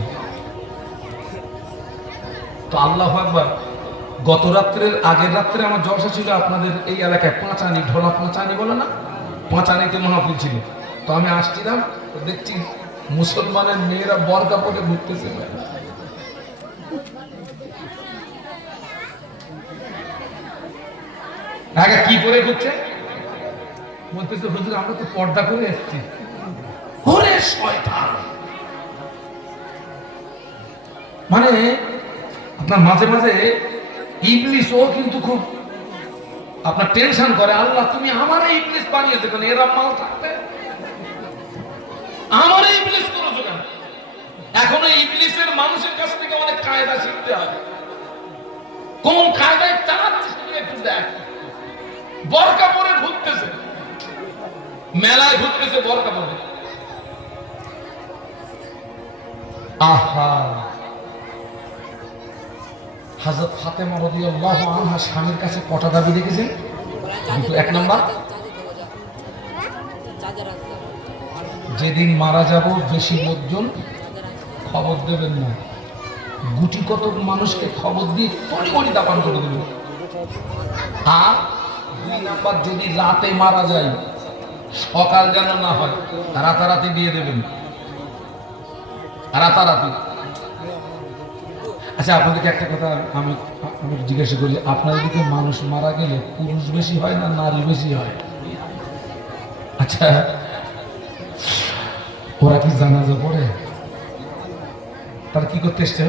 তো আল্লাহু আকবার, গত রাত্রের আগের রাত্রে আমার জলসা ছিল আপনাদের এই এলাকায় পাঁচানি, ঢোলা পাঁচানি বলে না, পাঁচানিতে মাহফিল ছিল। তো আমি আসছিলাম, দেখছি মুসলমানের মেয়েরা বরকা পরে ঘুরতেছে। আগে কি পরে ঘুরছে বলতেছে, হুজুর আমরা তো পর্দা করে এসেছি। ওরে শয়তান! মানে আপনার মাঝে মাঝে ইবলিস ও কিন্তু খুব আপনার টেনশন করে, আল্লাহ তুমি আমারে ইবলিস বানিয়েছো কেন? এরা মাল থাকতে আমারে ইবলিস করেছো কেন? এখনো ইবলিসের মানুষের কাছ থেকে অনেক কায়দা শিখতে হবে। কোন কায়দায় চালাচ্ছে একটু দেখ। বরকা পরে ঘুরতেছে, মেলায় ঘুরতেছে বরকা পরে। আহা, হযরত ফাতেমা রাদিয়াল্লাহু আনহা স্বামীর কাছে কটা দাবি রেখেছেন? দুটো। এক নাম্বার, যেদিন মারা যাব বেশি লোকজন খবর দেবেন না, গুটি কত মানুষকে খবর দিয়ে তড়িঘড়ি দাফন করে দেবেন। আর দুই নাম্বার, যদি রাতে মারা যায় সকাল যেন না হয়, রাতারাতি দিয়ে দেবেন, রাতারাতি। আচ্ছা, আপনাদেরকে একটা কথা আমি জিজ্ঞাসা করি, আপনাদের দিকে মানুষ মারা গেলে পুরুষ বেশি হয় না নারী বেশি হয়? আচ্ছা, ওরা কি জানাজা পড়ে? তার কি করতে এসছে?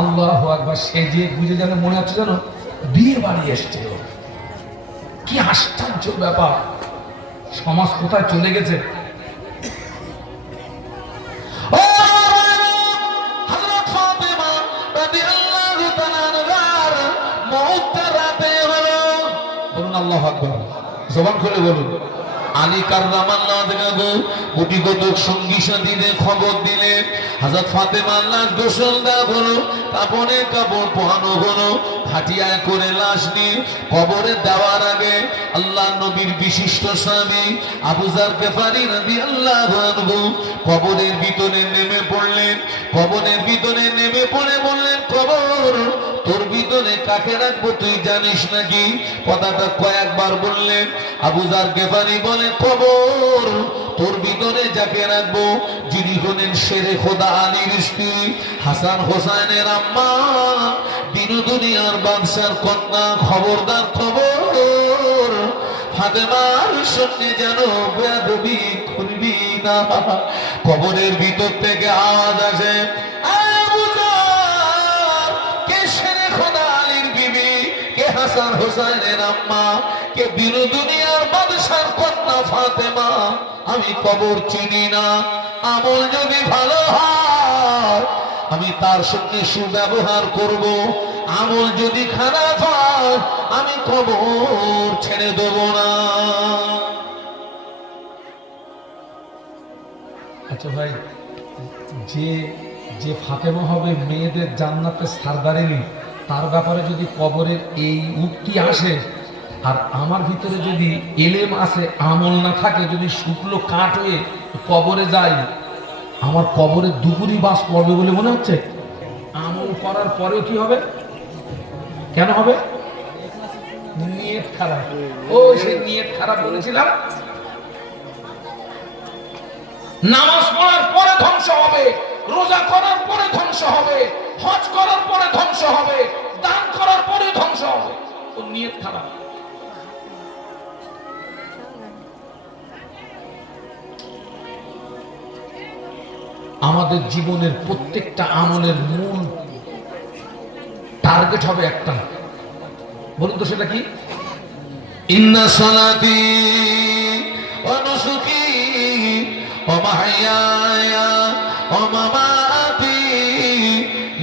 আল্লাহু আকবার। সে যে বুঝে যেন মনে হচ্ছে যেন বিয়ে বাড়ি এসছে। কি আশ্চর্য ব্যাপার, সমাজ কোথায় চলে গেছে। হযরত ফাতেমা রাদিয়াল্লাহু তাআলা আনহার মওতটা রাতে হলো। বলুন আল্লাহু আকবার, জবান খুলে বলুন। আলী কাররামাল্লাহু তাআলা কোটি কতক সঙ্গী সাথীদের খবর দিলেন, হযরত ফাতেমার লাশ গোসল দেওয়া হলো, কাপড়ে কাপড় পোহানো হলো, খাটিয়ায় করে লাশ নিয়ে কবরে দেওয়ার আগে আল্লাহর নবীর বিশিষ্ট সাহাবী আবু যার গিফারী রাদিয়াল্লাহু আনহু কবরের ভিতরে নেমে পড়লেন। কবরের ভিতরে নেমে পড়ে বললেন, কবর, তোর ভিতরে কাকে রাখবো তুই জানিস নাকি? কথাটা কয়েকবার বললেন। আবু যার গিফারী বলে, কবর, তোর ভিতরে যাকে রাখবো যিনি হলেন শেরে খোদা আলীর স্ত্রী, হাসান হোসেনের আম্মা, দিন দুনিয়ার বাদশার কন্যা। খবরদার, খবর, ফাতেমার সঙ্গে যেন বেয়াদবি করবি না। কবরের ভিতর থেকে আওয়াজ আসে, আবু যার, কে শেরে খোদা আলীর বিবি, কে হাসান হোসেনের আম্মা, কে দিন দুনিয়ার বাদশার কন্যা ফাতেমা? আমি কবর চিনি না। আমল যদি ভালো হয় আমি তার সঙ্গে সুব্যবহার করব, আমল যদি খারাপ হয় আমি কবর ছেড়ে দেব না। আচ্ছা ভাই, যে যে ফাতেমা হবে মেয়েদের জান্নাতের সরদারিনী, তার ব্যাপারে যদি কবরের এই উক্তি আসে, আর আমার ভিতরে যদি এলেম আসে, আমল না থাকে, যদি শুকলো কাঠ হয়ে কবরে যাই, আমার কবরে দুপুরি বাস পড়বে বলে মনে হচ্ছে। আমল করার পরেও কি হবে? কেন হবে? নিয়ত খারাপ। ও, সেই নিয়ত খারাপ বলেছিলাম। নামাজ পড়ার পরে ধ্বংস হবে, রোজা করার পরে ধ্বংস হবে, হজ করার পরে ধ্বংস হবে, দান করার পরে ধ্বংস হবে। ও নিয়ত খারাপ। আমাদের জীবনের প্রত্যেকটা আমলের মূল টার্গেট হবে একটা, বলুন তো সেটা কি? ইন্না সালাতি ওয়া নুসুকি ওয়া মাহইয়ায়া ওয়া মামাতি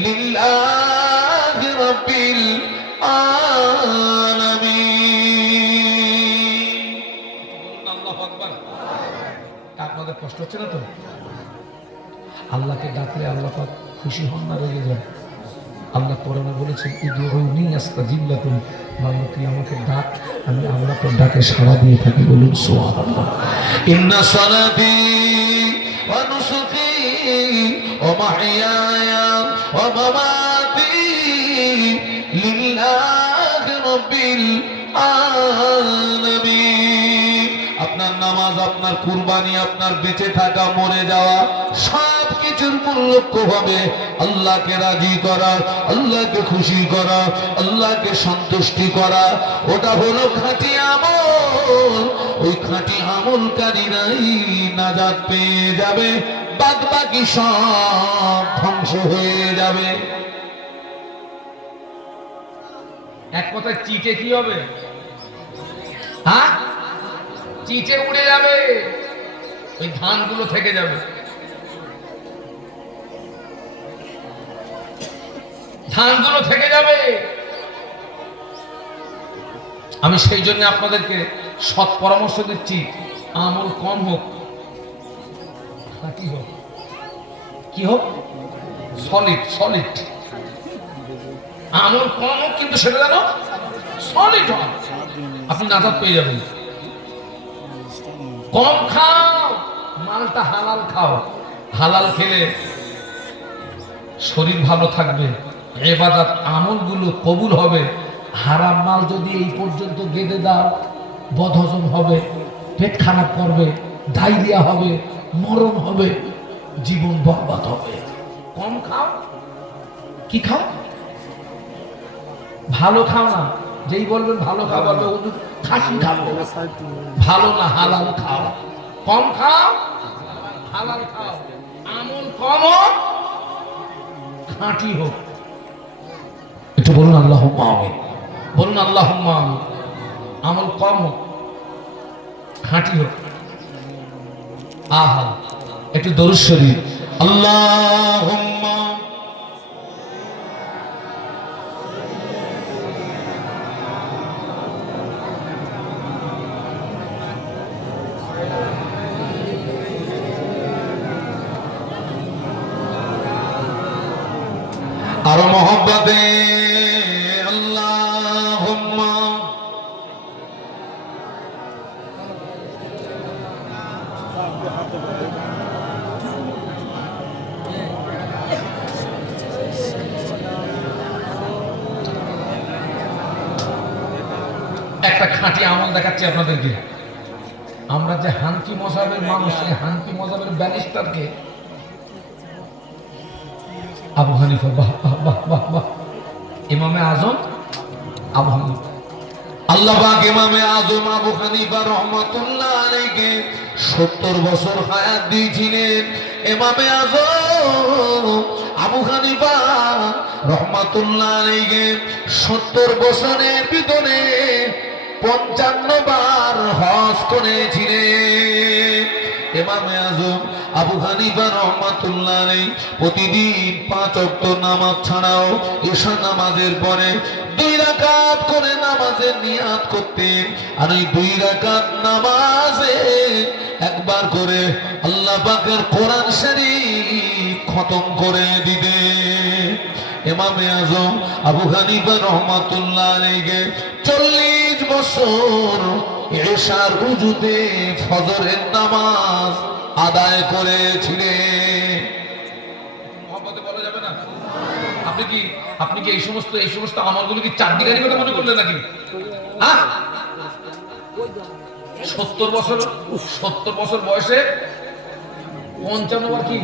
লিল্লাহি রাব্বিল আলামিন। বলুন আল্লাহু আকবার। আপনাদের কষ্ট হচ্ছে না তো? আল্লাহকে ডাকলে আল্লাহ পাক খুশি হন না রেগে যান? আল্লাহ কোরআনে বলেছেন, উদউনি আস্তাজিব লাকুম, বান্দা তুই আমাকে ডাক, আমি আল্লাহ তোর ডাকে সাড়া দিয়ে থাকি। বলুন সুবহানাল্লাহ। ইন্না সালাতি ওয়া নুসুকি ওয়া মাহইয়ায়া ওয়া মামাতি লিল্লাহি রাব্বিল আলামিন। আপনার নামাজ, আপনার কুরবানি, আপনার বেঁচে থাকা, মরে যাওয়া, সব কিছুর মূল লক্ষ্য হবে আল্লাহকে রাজি করা, আল্লাহকে খুশি করা, আল্লাহকে সন্তুষ্টি করা। ওটা হলো খাঁটি আমল। ওই খাঁটি আমলকারীরাই নাজাত পেয়ে যাবে, বাদ বাকি সব ধ্বংস হয়ে যাবে। এক কথায় চিটে কি হবে? হ্যাঁ, চিটে উড়ে যাবে, ওই ধানগুলো থেকে যাবে। ধানগুলো থেকে যাবে। আমি সেই জন্য আপনাদেরকে সৎ পরামর্শ দিচ্ছি, আমল কম হোক, কি হোক, কি হোক, সলিড সলিড আমল কম হোক, কিন্তু সেটা যেন সলিড হয়, আপনি নাজাত পেয়ে যাবেন। কম খাও, মালটা হালাল খাও, হালাল খেলে শরীর ভালো থাকবে, ইবাদত আমলগুলো কবুল হবে। হারাম মাল যদি এই পর্যন্ত গেঁদে দাও, বদহজম হবে, পেট খারাপ করবে, ডায়রিয়া হবে, মরণ হবে, জীবন বরবাদ হবে। কম খাও, কি খাও, ভালো খাও না, যেই বলবেন ভালো খাও বলবে হুজুর খাসি খাবো, ভালো না, হালাল খাও। কম খাও, হালাল খাও, আমল কম হোক, খাঁটি হোক। একটু বলুন আল্লাহুম্মা আমিন, বলুন আল্লাহুম্মা আমিন। আমল কম হোক, খাঁটি হোক। আহা, একটু দরুদ শরীফ, আল্লাহুম্মা আর মোহব্বতে আল্লাহুম্মা একটা খাঁটি আমল দেখাচ্ছি আপনাদেরকে। আমরা যে হানফি মযহাবের মানুষ, সেই হানফি মযহাবের ব্যারিস্টারকে আবু হানিফা, বাহ বাহ বাহ বাহ বাহ, ইমামে আজম আবু হানিফা, আল্লাহ পাক ইমামে আজম আবু হানিফা রহমাতুল্লাহ আলাইহি 70 বছর হায়াত দিয়েছিলেন। ইমামে আজম আবু হানিফা রহমাতুল্লাহ আলাইহি 70 বছরের ভিতরে 55 বার হজ করেছিলেন। ইমামে আজম আবু হানিফা রাহমাতুল্লাহ আলাইহি প্রতিদিন 5 ওয়াক্ত নামাজ ছাড়াও ঈশা নামাজের পরে 2 রাকাত করে নামাজের নিয়াত করতেন। আর ওই 2 রাকাত নামাজে একবার করে আল্লাহ পাকের কোরআন শরীফ খতম করে দিতেন। ইমামে আজম আবু হানিফা রাহমাতুল্লাহ আলাইহি 40 বছর ঈশার উজুতে ফজরের নামাজ আদায় করেছিলেন। মোহাম্মদে বলা যাবে না। আপনি কি এই সমস্ত আমলগুলো কি চারদিগারি কথা মনে করলেন নাকি? হ্যাঁ, 70 বছর বয়সে 55 বার কি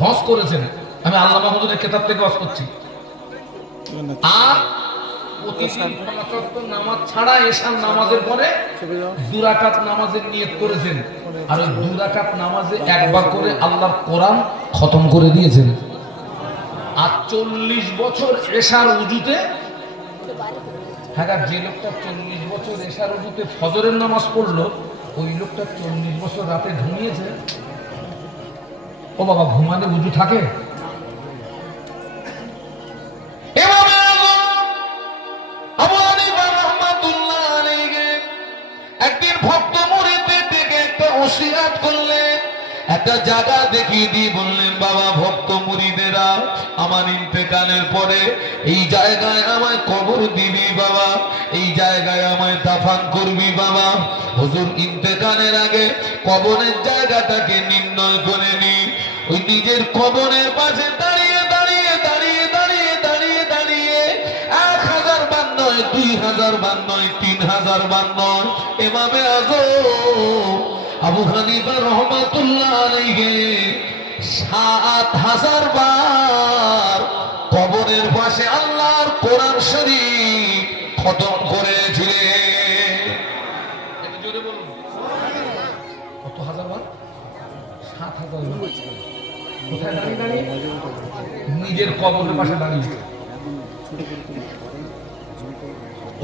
হজ করেছেন। আমি আল্লামা হুজুরের কিতাব থেকে হজ করছি। আর প্রতিদিন 5 ওয়াক্ত নামাজ ছাড়া ঈশার নামাজের পরে 2 রাকাত নামাজের নিয়ত করেছেন। আর ওই 2 রাকাত নামাজে একবার করে আল্লাহর কোরআন খতম করে দিয়েছেন। আর 40 বছর ঈশার উজুতে, হ্যাঁ, যে লোকটা 40 বছর ঈশার উজুতে ফজরের নামাজ পড়লো, ওই লোকটা 40 বছর রাতে ঘুমিয়েছে। ও বাবা, ঘুমালে উজু থাকে? একদিন ভক্ত মুরিদদের থেকে একটা ওসিয়াত করলেন, একটা জায়গা দেখিয়ে দিয়ে বললেন, বাবা ভক্ত মুরিদেরা, আমার ইন্তেকালের পরে এই জায়গায় আমায় কবর দিবি বাবা, এই জায়গায় আমায় দাফন করবি বাবা। হুজুর ইন্তেকালের আগে কবরের জায়গাটাকে নির্ণয় করে নি। ওই নিজের কবরের পাশে দাঁড়িয়ে দাঁড়িয়ে দাঁড়িয়ে দাঁড়িয়ে দাঁড়িয়ে দাঁড়িয়ে 1000 বার নয়, 2000 বার নয়, 3000 বার নয়, ইমামে আজম আবু হানিফা রাহমাতুল্লাহ আলাইহি 7000 বার কবরের পাশে আল্লাহর কোরআন শরীফ খতম করেছিলেন। একটু জোরে বলুন, কত হাজার বার? 7000 বার। কোথায় দাঁড়িয়ে দাঁড়িয়ে? নিজের কবরের পাশে দাঁড়িয়ে।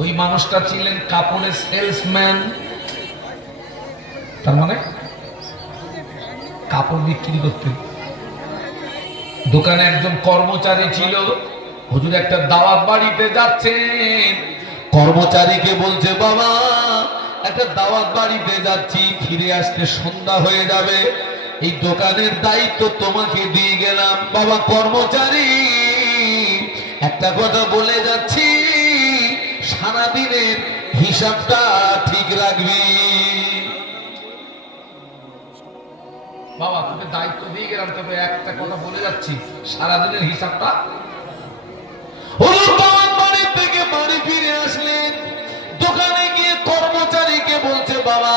ওই মানুষটা ছিলেন কাপড়ের সেলসম্যান। তার মানে কাপড় বিক্রি করতেন। দোকানে একজন কর্মচারী ছিল। হুজুর একটা দাওয়াত বাড়িতে যাচ্ছেন, কর্মচারীকে বলছে, বাবা একটা দাওয়াত বাড়িতে যাচ্ছি, ফিরে আসতে সন্ধ্যা হয়ে যাবে, এই দোকানের দায়িত্ব তোমাকে দিয়ে গেলাম। বাবা কর্মচারী, একটা কথা বলে যাচ্ছি, সারাদিনের হিসাবটা ঠিক রাখবি। বাবা তোকে দায়িত্ব দিয়ে গেলাম, তবে একটা কথা বলে যাচ্ছি, সারাদিনের হিসাবটা। বাড়ি থেকে বাড়ি ফিরে আসলেন, দোকানে গিয়ে কর্মচারীকে বলছে, বাবা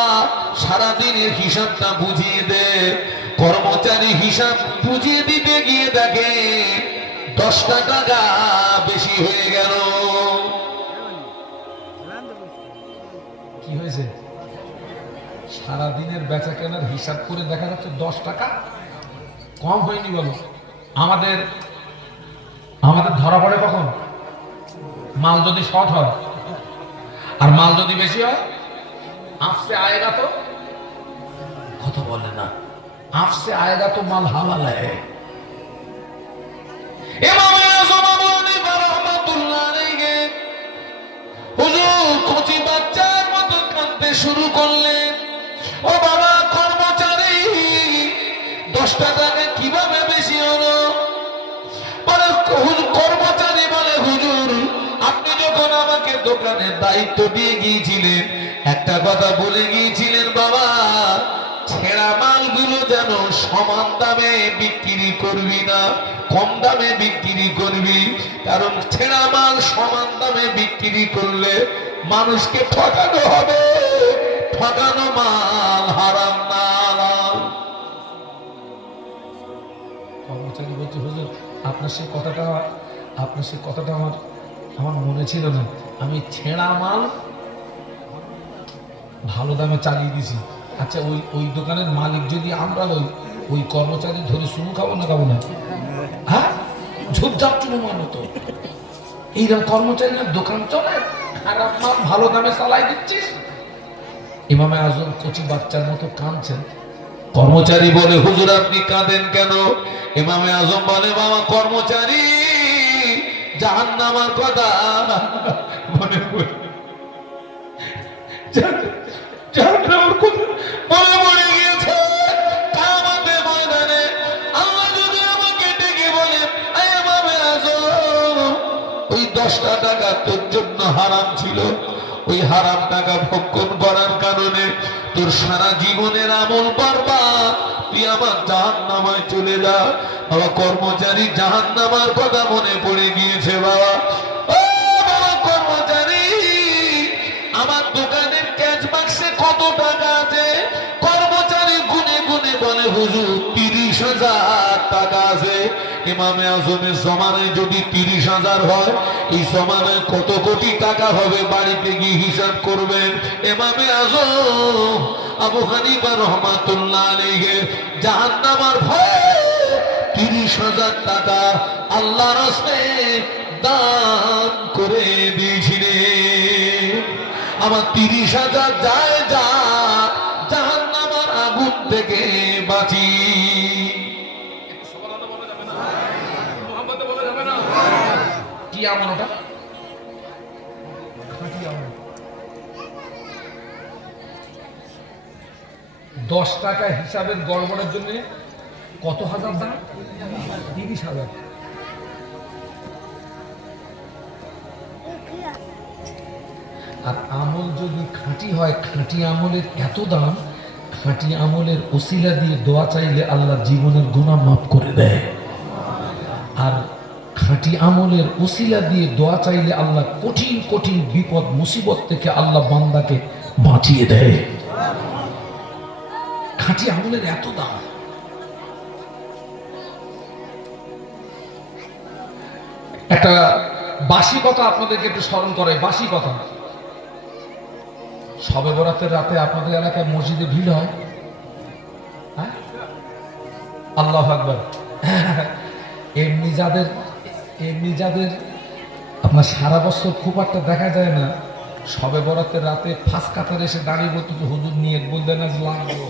সারাদিনের হিসাবটা বুঝিয়ে দে। কর্মচারী হিসাব বুঝিয়ে দিতে গিয়ে দেখে 10টা টাকা বেশি হয়ে গেল। কি হয়েছে? সারাদিনের বেচা কেনার হিসাব করে দেখা যাচ্ছে 10 টাকা কম হয়নি। বলো, আমাদের ধরা পড়ে কখন? মাল যদি শর্ট হয় আর মাল যদি বেশি হয়। आपसे आएगा तो কথা বলে না, आपसे आएगा तो माल হালাল है। ইমাম আযম আবু হানিফা রাহমাতুল্লাহ আলাইহি হুজুর কচি বাচ্চার মতো কাঁদতে শুরু করলেন। ও বাবা কর্মচারী, 10টা টাকা কিভাবে বেশি হলো? কর্মচারী বলে, হুজুর আপনি যখন আমাকে দোকানের দায়িত্ব দিয়ে গিয়েছিলেন, একটা কথা বলে গিয়েছিলেন, বাবা ছেঁড়া মালগুলো যেন সমান দামে বিক্রি করবি না, কম দামে বিক্রি করবি। কারণ ছেঁড়া মাল সমান দামে বিক্রি করলে মানুষকে ঠকানো হবে, ঠকানো মাল হারাম না। কর্মচারী বলছে, হুজুর আপনার সে কথাটা আমার মনে ছিল না, আমি ছেঁড়া মাল ভালো দামে চালিয়ে দিছি। আচ্ছা ওই দোকানের মালিক যদি আমরা ওই কর্মচারী ধরে শুরু খাবো না হ্যাঁ? ঝুপঝাপ চুনো মাল হতো। এইরকম কর্মচারী না দোকান চলে, খারাপ মাল ভালো দামে চালাই দিচ্ছিস। ইমামে আজম কচি বাচ্চার মতো কাঁদছেন। কর্মচারী বলে, হুজুর আপনি কাঁদেন কেন? ইমামে আজম বলে, বাবা কর্মচারী জাহান্নামের কথা মনে পড়ে, জাহান্নামের কথা মনে পড়ে গিয়েছে। কিয়ামতের ময়দানে আল্লাহ যদি আমাকে ডেকে বলেন, এ ইমামে আজম ওই 10টা টাকা তোর জন্য হারাম ছিল, ওই হারাম টাকা ভক্ষণ করার কারণে তোর সারা জীবনের আমল বরবাদ, তুই আমার জাহান্নামায় চলে যা। বাবা কর্মচারী জাহান্নামার কথা মনে পড়ে গিয়েছে। বাবা ও বাবা কর্মচারী, আমার দোকানের ক্যাশ বাক্সে কত টাকা আছে? কর্মচারী গুনে গুনে বলে, হুজুর 30,000 টাকা আছে। ইমামে আজমের জমানায় যদি 30,000 হয়, এই জমানায় কত কোটি টাকা হবে? বাড়িতে গিয়ে হিসাব করবেন। ইমামে আজম আবু হানিফা রাহমাতুল্লাহ আলাইহি জাহান্নামের ভয়ে 30,000 টাকা আল্লাহর রাস্তে দান করে দিয়েছিলেন। আমার 30,000 যায় যা জাহান্নামের আগুন থেকে বাঁচি। কি আমল ওটা? 10 টাকা হিসাবের গড়বড়ের জন্য কত হাজার দাম? 30,000। আর আমল যদি খাঁটি হয়, খাঁটি আমলের এত দাম, খাঁটি আমলের ওসিলা দিয়ে দোয়া চাইলে আল্লাহ জীবনের গুনাহ মাফ করে দেয়। আর খাঁটি আমলের ওসিলা দিয়ে দোয়া চাইলে আল্লাহ কঠিন কঠিন বিপদ মুসিবত থেকে আল্লাহ বান্দাকে বাঁচিয়ে দেয়। খাঁটি আমলের এত দাম। একটা বাসি কথা আপনাদেরকে একটু স্মরণ করে। বাসি কথা, শবে বরাতের রাতে আপনাদের এলাকায় মসজিদে ভিড় হয়? হ্যাঁ, আল্লাহু আকবার। এমনি যাদের আপনার সারা বছর খুব একটা দেখা যায় না, শবে বরাতের রাতে ফাঁস কাতারে এসে দাঁড়িয়ে বলতে, হুজুর নিয়ত বললেন আজ লাগবো।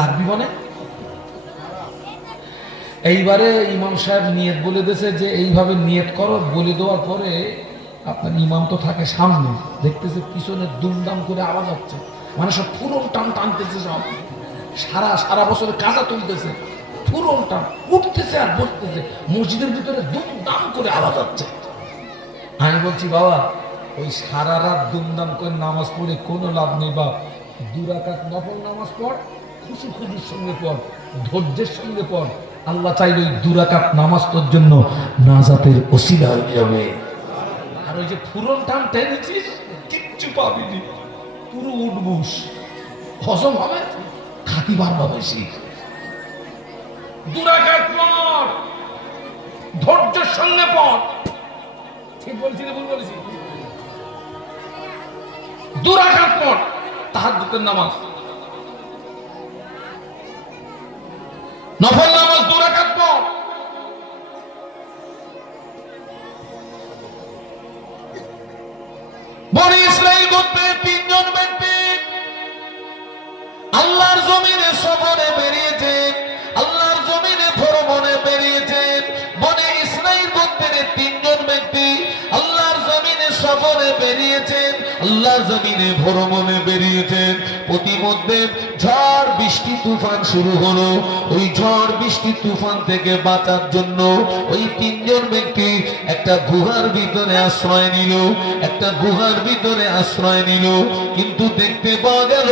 লাগবি মানে এইবারে ইমাম সাহেব নিয়ত বলে দিয়েছে যে এইভাবে নিয়ত করো। বলে দেওয়ার পরে আপনার ইমাম তো থাকে সামনে, দেখতেছে পিছনে দুমদাম করে আওয়াজ হচ্ছে, মানে সব ফুরন টান টানতেছে, সব সারা সারা বছরে কাজা তুলতেছে, ফুরন টান উঠতেছে আর বসতেছে, মসজিদের ভিতরে দুমদাম করে আওয়াজ হচ্ছে। আমি বলছি বাবা, ওই সারা রাত দুমদাম করে নামাজ পড়ে কোনো লাভ নেই বাপ, 2 রাকাত নফল নামাজ পড়, খুশি খুশির সঙ্গে পড়, ধৈর্যের সঙ্গে পড়। আল্লাহ চাইলে ওই 2 রাকাত নামাজ তোর জন্য নাজাতের ওসিলা হয়ে যাবে। আর ওই যে ফুরন টান টেনেছিস, কিচ্ছু পাবিনি, পুরো উঠবুস, হজম হবে, খাতি বাড়বা বেশি। 2 রাকাত পড়, ধৈর্যের সঙ্গে পড়। ঠিক বলছি না ভুল বলেছি? 2 রাকাত পড়, তাহাজ্জুদের নামাজ, নফল নামাজ 2 রাকাত পড়। বনি ইসরাইল গোত্রে 3 জন ব্যক্তি আল্লাহর জমিনে সফরে বেরিয়েছেন, আল্লাহর জমিনে ভ্রমণে বেরিয়েছেন। বনি ইসরাইল গোত্রের 3 জন ব্যক্তি আল্লাহর জমিনে সফরে বেরিয়েছেন, আল্লাহর জমিনে ভ্রমণে বেরিয়েছেন। প্রতিমধ্যে ঝড় বৃষ্টি তুফান শুরু হলো। ওই ঝড় বৃষ্টি তুফান থেকে বাঁচার জন্য ওই 3 জন ব্যক্তি একটা গুহার ভিতরে আশ্রয় নিল, একটা গুহার ভিতরে আশ্রয় নিল। কিন্তু দেখতে পাওয়া গেল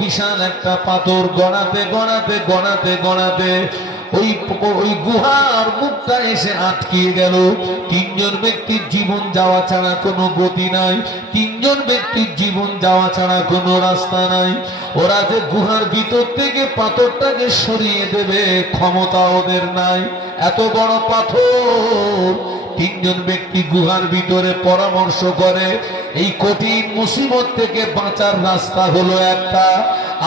বিশাল একটা পাথর গড়াতে গড়াতে গড়াতে গড়াতে ওই গুহার মুখটা এসে আটকিয়ে গেল। 3 জন ব্যক্তির জীবন যাওয়া ছাড়া কোনো গতি নাই, 3 জন ব্যক্তির জীবন যাওয়া ছাড়া কোনো রাস্তা নাই। ওরা যে গুহার ভিতর থেকে পাথরটাকে সরিয়ে দেবে ক্ষমতা ওদের নাই, এত বড় পাথর। 3 জন ব্যক্তি গুহার ভিতরে পরামর্শ করে, এই কঠিন মুসিবত থেকে বাঁচার রাস্তা হলো একটা,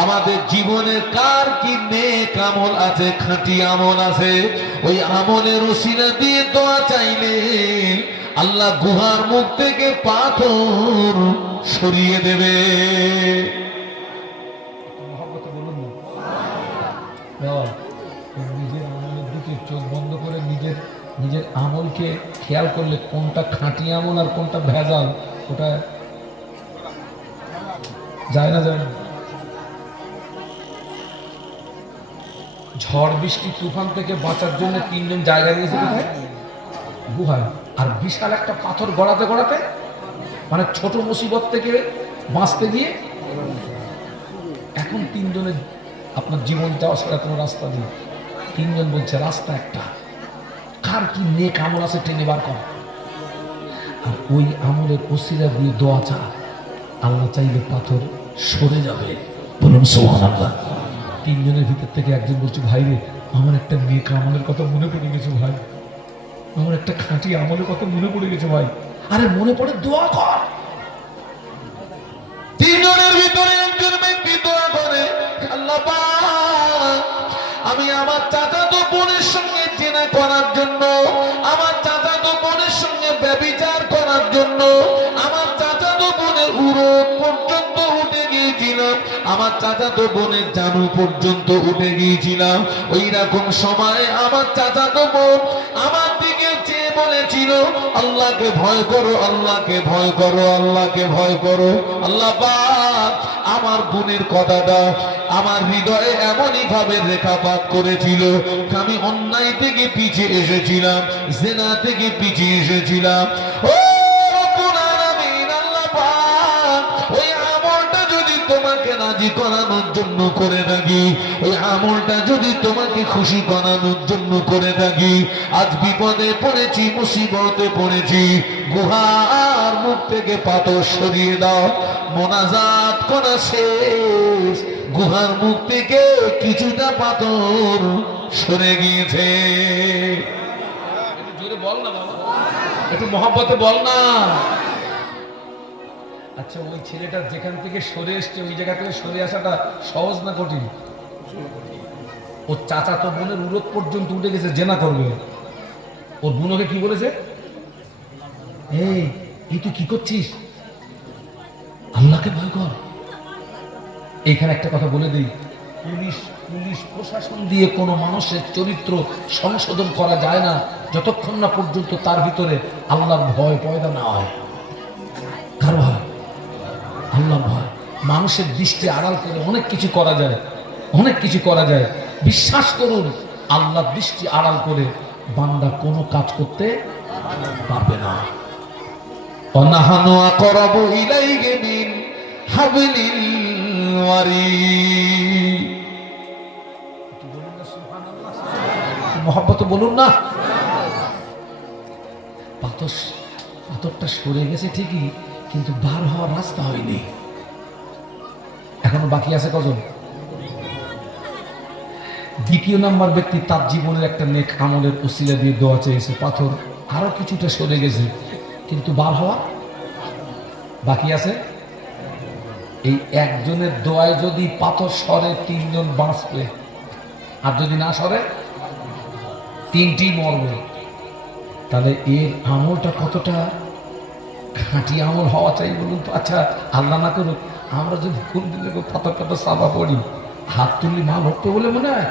আমাদের জীবনে কার কি নেক আমল আছে, খাঁটি আমল আছে, ওই আমলের ওসিলা দিয়ে দোয়া চাইলে আল্লাহ গুহার মুখ থেকে পাথর সরিয়ে দেবে। নিজের আমলের দিকে চোখ বন্ধ করে নিজের আমলকে খেয়াল করলে কোনটা খাঁটি আমল আর কোনটা ভেজাল, ওটা যায় না, যায় না। ঝড় বৃষ্টি তুফান থেকে বাঁচার জন্য 3 জন জায়গা নিয়েছে কোথায়? গুহায়। আর বিশাল একটা পাথর গড়াতে গড়াতে, মানে ছোট মুসিবত থেকে বাঁচতে গিয়ে এখন 3 জনের আপনার জীবন যাওয়া ছাড়া কোনো রাস্তা নেই। 3 জন বলছে রাস্তা একটা, কার কি নেক আমল আছে টেনে বার কর, আর ওই আমলের ওসিলা দিয়ে দোয়া চা, আল্লাহ চাইলে পাথর সরে যাবে। বলুন সুবহানাল্লাহ। 3 জনের ভিতর থেকে একজন বলছে, ভাই রে, আমার একটা নেক আমলের কথা মনে পড়ে গেছে ভাই, আমার একটা খাঁটি আমলের কথা মনে পড়ে গেছে ভাই। আরে মনে পড়ে দোয়া কর। 3 জনের ভিতরে একজন ব্যক্তি দোয়া করে, আল্লাহ পাক, আমি আমার চাচাতো বোনের সঙ্গে জেনা করার জন্য, আমার চাচাতো বোনের সঙ্গে ব্যভিচার করার জন্য, আমার চাচাতো বোনের উরোধ পর্যন্ত উঠে গিয়েছিলাম, আমার চাচাতো বোনের জানু পর্যন্ত উঠে গিয়েছিলাম। ওই রকম সময় আমার চাচাতো বোন আমার দিকে চেয়ে বলেছিল, আল্লাহকে ভয় করো, আল্লাহকে ভয় করো, আল্লাহকে ভয় করো। আল্লাহ পাক আমার বোনের কথাটা আমার হৃদয়ে এমনই ভাবে রেখাপাত করেছিল, আমি অন্যায় থেকে পিছিয়ে এসেছিলাম, জেনা থেকে পিছিয়ে এসেছিলাম। ও রব্বুল আলামিন, আল্লাহ পাক ওই আমলটা যদি তোমাকে রাজি করানোর জন্য করে থাকি, ওই আমলটা যদি তোমাকে খুশি করানোর জন্য করে থাকি, আজ বিপদে পড়েছি, মুসিবতে পড়েছি, গুহার মুখ থেকে পাথর সরিয়ে দাও। মোনাজাত করা শেষ, গুহার মুখ থেকে কিছুটা পাথর সরে গিয়েছে। একটু জোরে বল না বাবা, একটু মহব্বতে বল না। আচ্ছা, ওই ছেলেটা যেখান থেকে সরে এসছে, ওই জায়গা থেকে সরে আসাটা সহজ না কঠিন? ও চাচাতো বোনের উরোধ পর্যন্ত উঠে গেছে, জেনা করবে। ওর বোনকে কি বলেছে, এই তুই কি করছিস, আল্লাহকে ভয় কর। এইখানে একটা কথা বলে দিই, পুলিশ পুলিশ প্রশাসন দিয়ে কোনো মানুষের চরিত্র সংশোধন করা যায় না যতক্ষণ না পর্যন্ত তার ভিতরে আল্লাহর ভয় পয়দা না হয়। কার ভয়? আল্লাহর ভয়। মানুষের দৃষ্টি আড়াল করে অনেক কিছু করা যায়, অনেক কিছু করা যায়। বিশ্বাস করুন, আল্লাহর দৃষ্টি আড়াল করে বান্দা কোনো কাজ করতে পারবে না। অনাহানু আকরাবু ইলাইহি মিন হাবলিল ওয়ারিদ। মহব্বত বলুন না। পাথরটা সরে গেছে ঠিকই, কিন্তু বার হওয়ার রাস্তা হয়নি। এখনো বাকি আছে কজন? দ্বিতীয় নাম্বার ব্যক্তি তার জীবনের একটা নেক আমলের উসিলা দিয়ে দোয়া চেয়েছে, পাথর আরো কিছুটা সরে গেছে, কিন্তু বার হওয়া বাকি আছে। এই একজনের দোয়ায় যদি পাথর সরে তিনজন বাঁচবে, আর যদি না সরে তিনটি মরবে। তাহলে এর আমলটা কতটা খাঁটি আমল হওয়া চাই বলুন তো। আচ্ছা, আল্লাহ না করুক আমরা যদি কোন দিনে পাথর পাথর চাপা পড়ি, হাত তুললি মাল হতো বলে মনে হয়?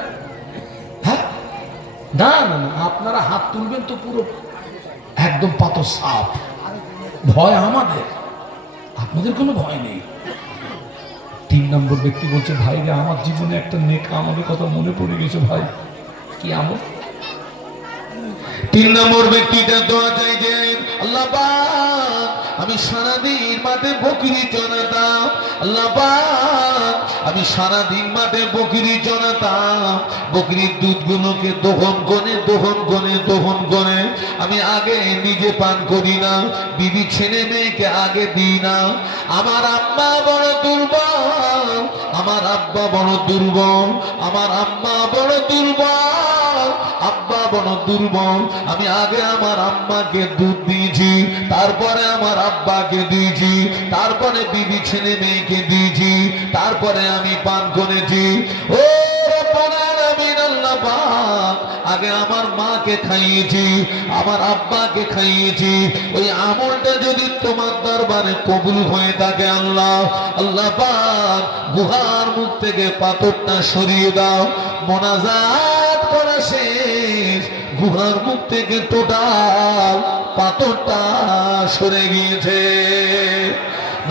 হ্যাঁ, না না না, আপনারা হাত তুলবেন তো পুরো একদম পাথর সাপ। ভয় আমাদের, আপনাদের কোনো ভয় নেই। তিন নম্বর ব্যক্তি বলছে, ভাই রে, আমার জীবনে একটা নেক আমলের কথা মনে পড়ে গেছে। ভাই, কি আমল? তিন নম্বর ব্যক্তিটা দোয়া চাই যে, আল্লাহ পাক, আমি সারাদিন মাঠে বকরি চড়াতাম। আল্লাহ পাক, আমি সারাদিন মাঠে বকরি চড়াতাম। বকরির দুধগুলোকে দহন করে আমি আগে নিজে পান করি না, বিবি ছেলে মেয়েকে আগে দিই না। আমার আম্মা বড় দুর্বল, আমার আব্বা বড় দুর্বল, আমার আম্মা বড় দুর্বল, আব্বা বড় দুর্বল। আমি আগে আমার আম্মাকে দুধ দিয়েছি, তারপরে আমার আব্বাকে দিয়েছি, তারপরে বিবি ছেলে মেয়েকে দিয়েছি, তারপরে আমি পান করেছি। ও রব্বুল আলামিন, আল্লাহ পাক, আগে আমার মাকে খাইয়েছি, আমার আব্বাকে খাইয়েছি। ওই আমলটা যদি তোমার দরবারে কবুল হয়ে থাকে আল্লাহ, আল্লাহ পাক, গুহার মুখ থেকে পাথরটা সরিয়ে দাও। মোনাজাত করা শেষ, গুহার মুখ থেকে টোটাল পাথরটা সরে গিয়েছে।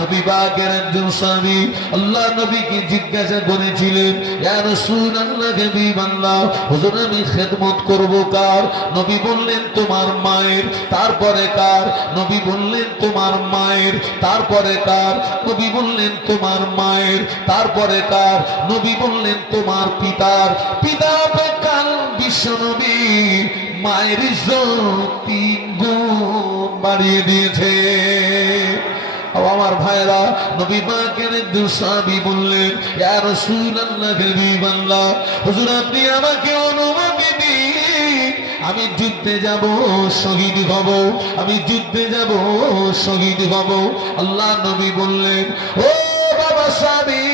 নবী পাকের একজন স্বামী আল্লাহ নবীকে জিজ্ঞাসা করেছিলেন, ইয়া রাসূলুল্লাহ, হাবিবাল্লাহ, হুজুর আমি খেদমত করব কার? নবী বললেন তোমার মায়ের। তারপরে কার? নবী বললেন তোমার মায়ের। তারপরে কার? নবী বললেন তোমার মায়ের। তারপরে কার? নবী বললেন তোমার পিতার। পিতা অপেক্ষা বিশ্ব নবী মায়ের ইজ্জত 3 গুণ বাড়িয়ে দিয়েছে। আমার ভাইরা, নবী পাকের একজন সাহাবী বললেন, ইয়া রাসূলুল্লাহ, হাবিবাল্লাহ, হুজুর আপনি আমাকে অনুমতি দিন, আমি যুদ্ধে যাব, শহীদ হব, আমি যুদ্ধে যাব, শহীদ হব। আল্লাহ নবী বললেন, ও বাবা সাহাবী,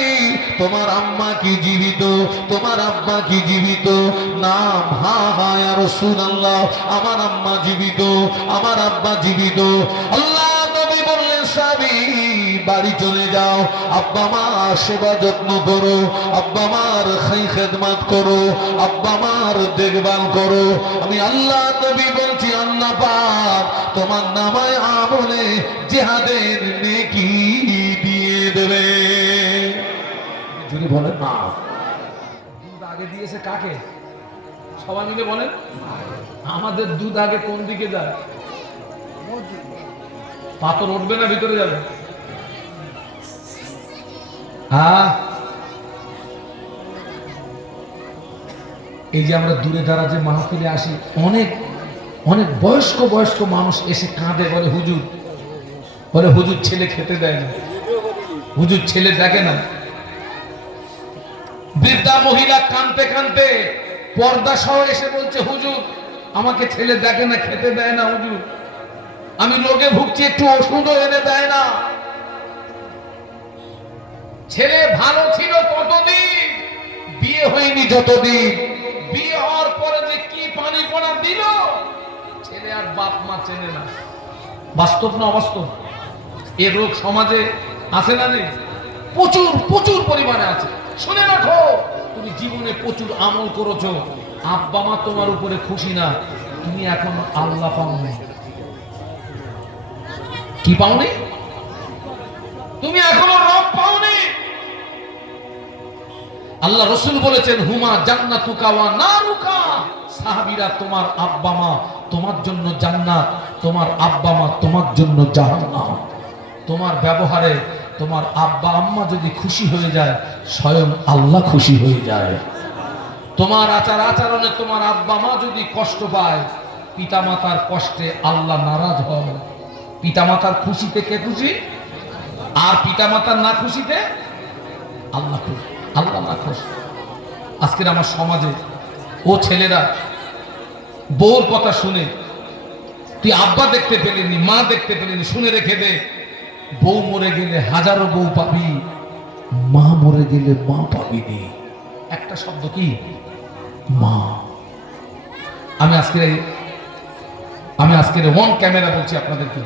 তোমার আম্মা কি জীবিত? তোমার আব্বা কি জীবিত? নাম, হ্যাঁ হ্যাঁ ইয়া রাসূলুল্লাহ, আমার আম্মা জীবিত, আমার আব্বা জীবিত। আল্লাহ নবী বললেন, সাহাবী বাড়ি চলে যাও, আব্বা মার সেবা যত্ন করো, আব্বা মার খেদমত করো, আব্বা মার দেখভাল করো। আমি আল্লাহ নবী বলছি, আল্লাহ পাক তোমার নামায় আমলে জিহাদের নেকি দিয়ে দেবে। যদি বলেন না, দুধ আগে দিয়েছে কাকে? সবাই মিলে বলেন, আমাদের দুধ আগে কোন দিকে যায়? পাথর উঠবে না ভিতরে যাবে? হ্যাঁ, এই যে আমরা দূরে দাঁড়াতে মাহফিলে আসি, অনেক অনেক বয়স্ক বয়স্ক মানুষ এসে কাঁদে, বলে হুজুর, বলে হুজুর ছেলে খেতে দেয় না, হুজুর ছেলে দেখে না। বৃদ্ধা মহিলা কাঁদতে কাঁদতে পর্দা সহ এসে বলছে, হুজুর আমাকে ছেলে দেখে না, খেতে দেয় না, হুজুর আমি রোগে ভুগছি, একটু ওষুধও এনে দেয় না। ছেলে ভালো ছিল ততদিন, বিয়ে হয়নি যতদিন, বিয়ে হওয়ার পরে যে কি পানি পড়া দিল, ছেলে আর বাপ মা চেনে না। বাস্তব না অবাস্তব? এ রোগ সমাজে আছে না নেই? প্রচুর প্রচুর পরিমাণে আছে। শুনে রাখো, তুমি জীবনে প্রচুর আমল করেছো, আব্বা মা তোমার উপরে খুশি না, তুমি এখনো আল্লাহ পাওনি। কি পাওনি? তুমি এখনো রব পাওনি। আল্লাহ রসুল বলেছেন হুমা জান্নাতুকা ওয়া নারুকা, সাহাবীরা তোমার আব্বা মা তোমার জন্য জান্নাত, তোমার আব্বা মা তোমার জন্য জাহান্নাম। তোমার ব্যবহারে তোমার আব্বা আম্মা যদি খুশি হয়ে যায়, স্বয়ং আল্লাহ খুশি হয়ে যায়। তোমার আচার আচরণে তোমার আব্বা মা যদি কষ্ট পায়, পিতামাতার কষ্টে আল্লাহ নারাজ হয়। পিতামাতার খুশিতে কে খুশি? আর পিতামাতার না খুশিতে আল্লাহ খুশি, আল্লাহ না খুশি। আজকের আমার সমাজে ও ছেলেরা বউর কথা শুনে, তুই আব্বা দেখতে পেলেনি, মা দেখতে পেলেনি, শুনে রেখে দে, বউ মরে গেলে হাজারো বউ পাবি, মা মরে গেলে মা পাবিনি। একটা শব্দ কি? মা। আমি আজকের ওয়ান ক্যামেরা বলছি আপনাদেরকে,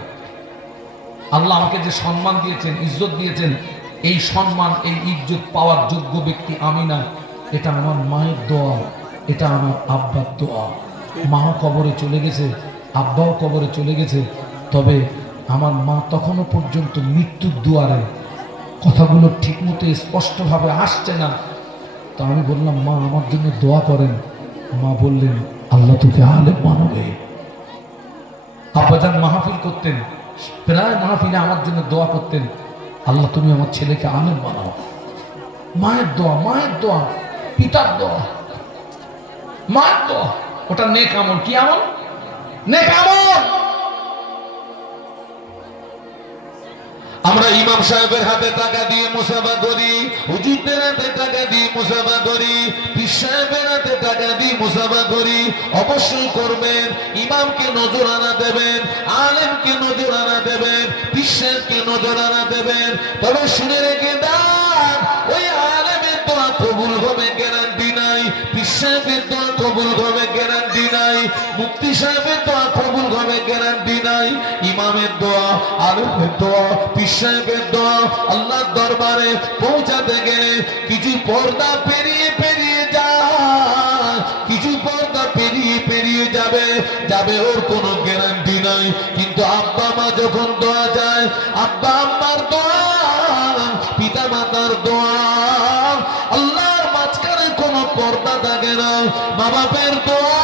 আল্লাহ আমাকে যে সম্মান দিয়েছেন, ইজ্জত দিয়েছেন, এই সম্মান এই ইজ্জত পাওয়ার যোগ্য ব্যক্তি আমি না, এটা আমার মায়ের দোয়া, এটা আমার আব্বার দোয়া। মাও কবরে চলে গেছে, আব্বাও কবরে চলে গেছে, তবে আমার মা তখনও পর্যন্ত মৃত্যুর দুয়ারে। কথাগুলো ঠিকমতো স্পষ্টভাবে আসছে না, তো আমি বললাম মা আমার জন্য দোয়া করেন। মা বললেন আল্লাহ তোকে আলেম বানাবে। আব্বাজান মাহফিল করতেন, প্রায় মাহফিলে আমার জন্য দোয়া করতেন, আল্লাহ তুমি আমার ছেলেকে আলেম বানাও। মায়ের দোয়া, মায়ের দোয়া, পিতার দোয়া, মায়ের দোয়া, ওটা নেক আমল। কি আমল? নেক আমল। আমরা ইমাম সাহেবের হাতে টাকা দিয়ে মুসাফা করি, হুজুরদের হাতে টাকা দিয়ে মুসাফা করি, পীর সাহেবের হাতে টাকা দিয়ে মুসাফা করি। অবশ্যই করবেন, ইমামকে নজরানা দেবেন, আলেমকে নজরানা দেবেন, পীর সাহেবকে নজরানা দেবেন। তবে শুনে রেখে দেন, ওই আলেমের দোয়া কবুল হবে গ্যারান্টি নাই, পীর সাহেবের দোয়া কবুল হবে গ্যারান্টি নাই, মুফতি সাহেবের দোয়া কবুল হবে গ্যারান্টি নাই। ইমামের দোয়া, আলেমের দোয়া, পীর সাহেবের দোয়া আল্লাহর দরবারে পৌঁছাতে গেলে কিছু পর্দা পেরিয়ে পেরিয়ে যায়, কিছু পর্দা পেরিয়ে পেরিয়ে যাবে, ওর কোনো গ্যারান্টি নাই। কিন্তু আব্বা মা যখন দোয়া যায়, আব্বা আম্মার দোয়া, পিতা মাতার দোয়া, আল্লাহর মাঝখানে কোনো পর্দা থাকে না। মা বাপের দোয়া,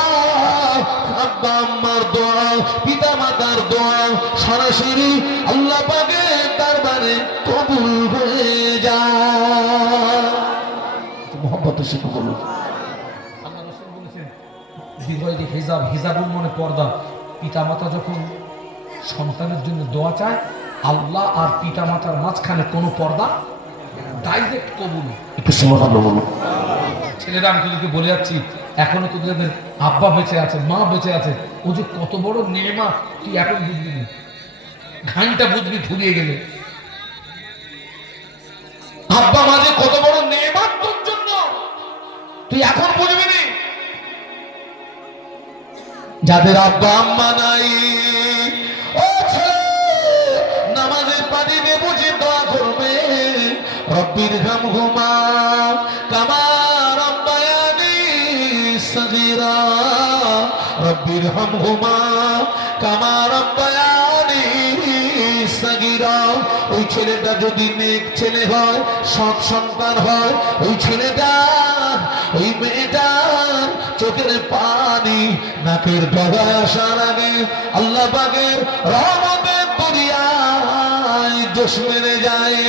আব্বা আম্মার দোয়া, পিতা মাতার দোয়া সরাসরি আল্লাহ পাকের দরবারে কবুল হয়ে যায়। মোহাম্মতের সাথে বলুন। আল্লাহ রাসূল বলেছেন বিগয়রি হিজাব, হিজাবুল মানে পর্দা। পিতা মাতা যখন সন্তানের জন্য দোয়া চায়, আল্লাহ আর পিতা মাতার মাঝখানে কোনো পর্দা, ডাইরেক্ট কবুল। একটু সুবহানাল্লাহ বলুন। ছেলেরা আমি তোদেরকে বলে যাচ্ছি, এখনো তোদের আব্বা বেঁচে আছে, মা বেঁচে আছে, ও যে কত বড় নেমা তুই এখন বুঝবি না, ঘানটা বুঝবি ফুরিয়ে গেলে। আব্বা মা যে কত বড় নেমা তোর জন্য, তুই এখন বুঝবি না। যাদের আব্বা আম্মা নাই, ও ছেলে, নামাজের পানি নিয়ে বুঝে দোয়া করবে, রব্বির হামহুমা কামা রাব্বায়ানি সগীরা, রব্বির হামহুমা কামা রাব্বায়ানি সগীরা। ওই ছেলেটা যদি নেক ছেলে হয়, সৎ সন্তান হয়, ওই ছেলেটা, ওই মেয়েটার চোখের পানি নাকের ডগায় আসার আগে আল্লাহ পাকের রহমতের দরিয়ায় জোশ মেরে যায়।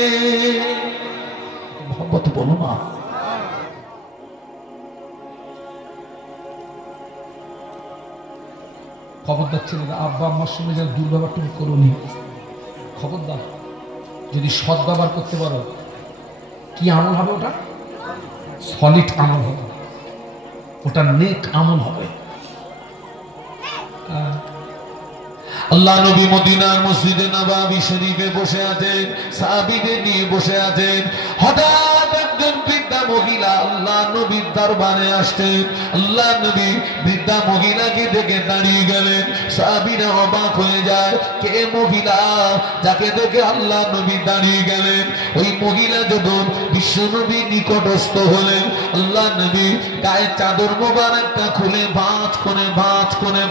মোহাম্মদ বলো না। খবরদার ছেলেরা, আব্বা আম্মার সঙ্গে যেন দুর্ব্যবহার তুমি করোনি, খবরদার। যদি সৎ ব্যবহার করতে পারো, কি আমল হবে? ওটা সলিড আমল হবে, ওটা নেক আমল হবে। আল্লাহ নবী মদিনার মসজিদে নববী শরীফে বসে আছেন, সাহাবীদের নিয়ে বসে আছেন। হঠাৎ একজন বৃদ্ধা মহিলা আল্লাহ নবীর দরবারে আসতেন। আল্লাহ নবী বৃদ্ধা মহিলাকে দেখে দাঁড়িয়ে গেলেন। সাহাবীরা অবাক হয়ে যায়, কে মহিলা যাকে দেখে আল্লাহ নবী দাঁড়িয়ে গেলেন? ওই মহিলা যখন বিশ্বনবী নিকটস্থ হলেন। আল্লাহ নবী গায়ে চাদর মোবারকটা খুলে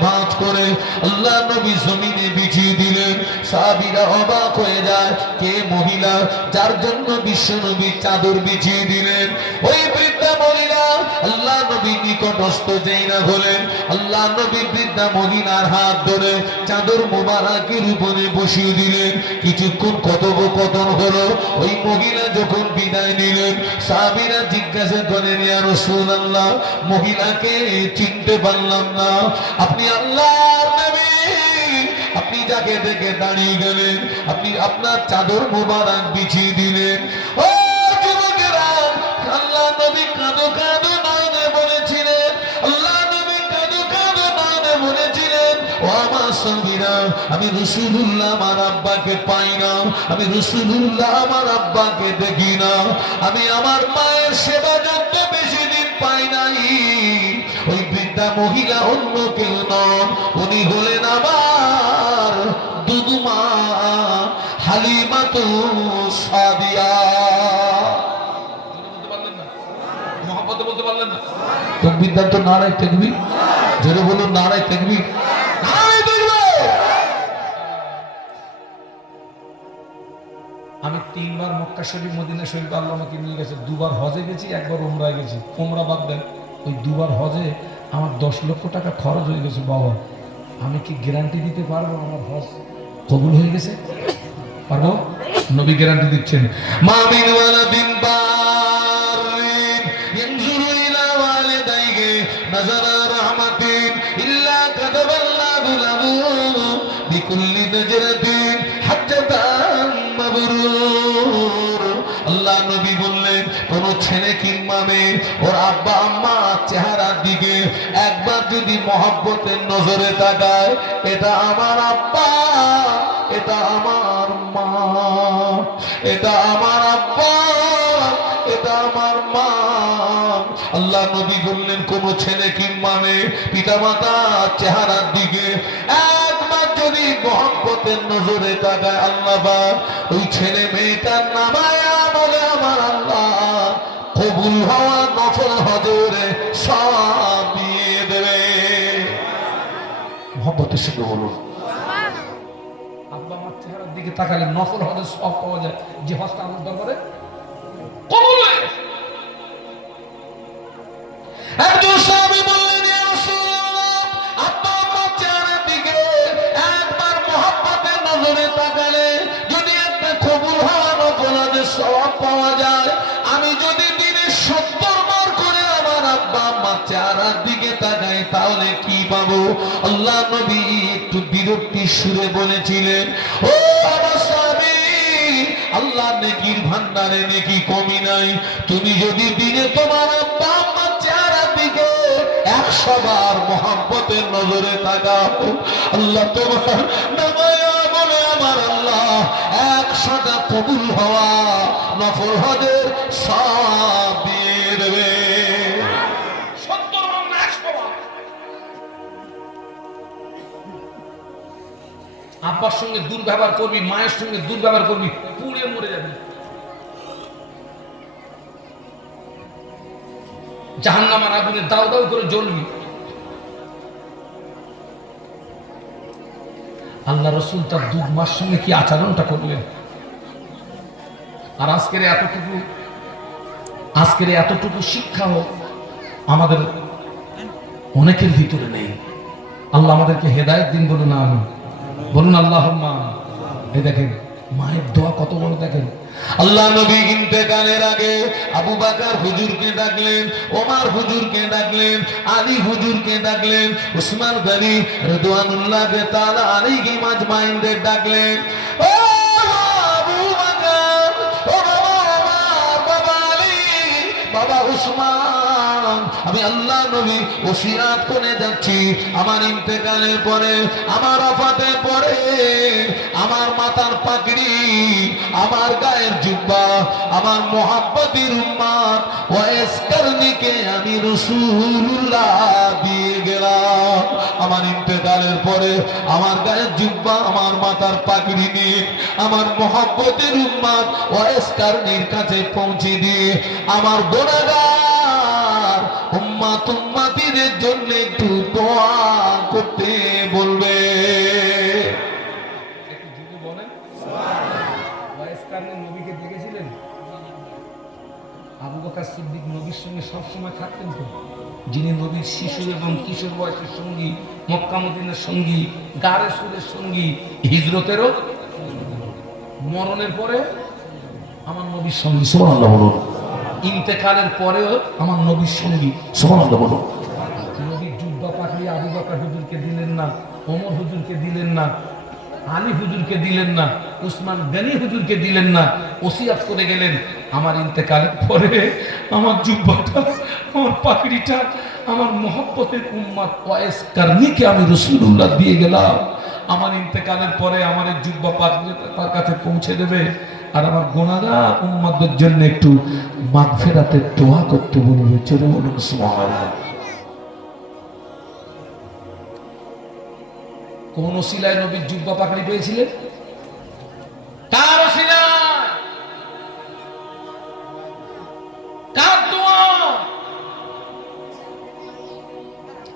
ভাঁজ করে আল্লাহ নবী জমিনে বিছিয়ে দিলেন। সাহাবীরা অবাক হয়ে যায়, কে মহিলা যার জন্য বিশ্বনবী চাদর বিছিয়ে দিলেন? ওই বৃদ্ধা মহিলা। আল্লাহ নবী নিকটস্থ যেই না হলেন, আল্লাহ নবী বৃদ্ধা মহিলার হাত ধরে চাদর মোবারকের উপরে বসিয়ে দিলেন। কিছুক্ষণ কথোপকথন হলো। ওই মহিলা যখন বিদায় নিলেন, সাহাবীরা জিজ্ঞাসা করেন, ইয়া রাসূলুল্লাহ, মহিলাকে চিনতে পারলাম না, আপনি আল্লাহর নবী, আপনি যাকে দেখে দাঁড়িয়ে গেলেন, আপনি আপনার চাদর মোবারক বিছিয়ে দিলেন। ও যুবকেরা, আল্লাহ নবী কাঁদো কাঁদো নয়নে বলেছিলেন, আল্লাহ নবী কাঁদো কাঁদো নয়নে বলেছিলেন, ও আমার সাহাবীরা, আমি রাসূলুল্লাহ আমার আব্বাকে পাই না, আমি রাসূলুল্লাহ আমার আব্বাকে দেখি না, আমি আমার মায়ের সেবা যত্ন বেশি দিন পাই নাই। ওই বৃদ্ধা মহিলা অন্য কেউ নন, উনি হলেন আমার দুদুমা হালিমাতুস সাদিয়া। বলতে পারলেন না? মহব্বতে বলতে পারলেন না? তাকবীর দান তো, নারায়ে তাকবীর, জোরে বলুন নারায়ে তাকবীর, নারায়ে তাকবীর। আমি 3 বার মক্কা শরীফ মদিনা শরীফ আল্লাহ আমাকে নিয়ে গেছে, 2 বার হজে গেছি, 1 বার উমরায় গেছি। উমরা বাদ দেন, ওই 2 বার হজে আমার 10 লক্ষ টাকা খরচ হয়ে গেছে। বাবা, আমি কি গ্যারান্টি দিতে পারবো আমার হজ কবুল হয়ে গেছে? পারবো? নবী গ্যারান্টি দিচ্ছেন, মা মিন ওয়ালাদিন বারিন ইয়ানজুরু ইলা ওয়ালিদাইহি নাযারা রাহমাতিন ইল্লা কাতাবাল্লাহু লাহু বিকুল্লি নাজরাতিন হাজ্জাতান মাবরুর। আল্লাহ নবী বললেন, কোন ছেলে কিংবা মেয়ে ওর আব্বা আম্মা চেহারার দিকে একবার যদি মহব্বতের নজরে তাকায়, এটা আমার আব্বা, এটা আমার মা, এটা আমার আব্বা, এটা আমার মা। আল্লাহ নবী বললেন, কোন ছেলে কিংবা মেয়ে পিতামাতা চেহারার দিকে একবার যদি মহব্বতের নজরে তাকায়, আল্লাহ পাক ওই ছেলে মেয়েটার নামায়া বলে আমার আল্লাহ কবুল হওয়া নফল হজরে সব দিয়ে দেবে। মহব্বতের সঙ্গে বলুন, আব্বা আমার চেহারার দিকে তাকালে নফল হজের সব পাওয়া যায়, যে হজটা আমার দরবারে কবুল হয়ে গেছে। একজন সাহাবী বললেন, ইয়া রাসূলুল্লাহ, আব্বা আম্মার চেহারার দিকে একবার মহব্বতের নজরে তাকালে যদি একটা কবুল হওয়া নফল হজের সওয়াব পাওয়া যায়, আমি যদি দিনে 70 বার করে আমার আব্বা আম্মার চেহারার দিকে তাকাই, তাহলে কি পাবো? আল্লাহ নবী একটু বিরক্তির সুরে বলেছিলেন, ও আমার সাহাবী, আল্লাহ নেকির ভান্ডারে নেকি কমি নাই। তুমি যদি দিনে তোমার আব্বা আম্মার চেহারার দিকে 100 বার মহব্বতের নজরে তাকাও, আল্লাহ তোমার নামায়া বলে আমার আল্লাহ 100টা কবুল হওয়া নফল হজের সওয়াব দিয়ে দেবে। 70 বার না 100 বার। আব্বার সঙ্গে দুর্ব্যবহার করবি, মায়ের সঙ্গে দুর্ব্যবহার করবি, পুড়ে মরে যাবি, জাহান্নামের আগুনে দাউ দাউ করে জ্বলবি। আল্লাহ রসুল তার 2 মাস সঙ্গে কি আচরণটা করলেন। আর আজকের এতটুকু শিক্ষাও আমাদের অনেকের ভিতরে নেই। আল্লাহ আমাদেরকে হেদায়েত দিন, বলুন আমিন, বলুন আল্লাহুম্মা। এই দেখেন মায়ের দোয়া কত বড়, দেখেন। আল্লাহ নবী ইন্তেকালের আগে আবু বকর হুজুরকে ডাকলেন, ওমর হুজুরকে ডাকলেন, আলী হুজুরকে ডাকলেন, উসমান গনি রাদিয়াল্লাহু তাআলা আলাইহি মাজমাইনদের ডাকলেন। ও আবু বকর, ও বাবা আলী, বাবা উসমান, আমি আল্লাহ নবী ওসিয়াত করে যাচ্ছি, আমার ইন্তেকালের পরে, আমার ওফাতের পরে আমার মাথার পাগড়ি, আমার গায়ের জুব্বা, আমার মুহাব্বতের উম্মত ওয়াইস কারনীকে আমি রাসূলুল্লাহ দিয়ে গেলাম। আমার ইন্তেকালের পরে আমার গায়ের জুব্বা, আমার মাথার পাগড়ি নিয়ে আমার মুহাব্বতের উম্মত ওয়াইস কারনীর কাছে পৌঁছে দিয়ে আমার গুনাহগার উম্মতিদের জন্য একটু দোয়া করতে বলবে। একটু জোরে বলেন। ওয়াইস কারনী নবীকে দেখেছিলেন? আবু বকর সিদ্দিক নবীর সঙ্গে সবসময় থাকতেন তো, যিনি নবীর শিশু এবং কিশোর বয়সের সঙ্গী, মক্কা মদিনার সঙ্গী, গারে সুরের সঙ্গী, হিজরতেরও, মরণের পরে আমার নবীর সঙ্গী, সুবহানাল্লাহ বলুন। ইন্তেকালের পরেও আমার নবীর সঙ্গী, সুবহানাল্লাহ বলুন। নবীর জুব্বা পাখি আবু বকর হুজুরকে দিলেন না, ওমর হুজুরকে দিলেন না, আলী হুজুরকে দিলেন না, উসমান গনি হুজুরকে দিলেন না, ওসিয়াত করে গেলেন আমার ইন্তেকালের পরে আমার জুব্বাটা, আমার পাগড়িটা আমার মুহাব্বতের উম্মত ওয়াইস কারনীকে আমি রাসূলুল্লাহ দিয়ে গেলাম। আমার ইন্তেকালের পরে আমার এই জুব্বা পাগড়ি তার কাছে পৌঁছে দেবে, আর আমার গুনাহগার উম্মতদের জন্য একটু মাগফিরাতের দোয়া করতে বলবে। চলে বলুন সুবহানাল্লাহ। কোন ওসিলায় নবীর জুব্বা পাগড়ি পেয়েছিলেন? কার ওসিলায়? কার দোয়া?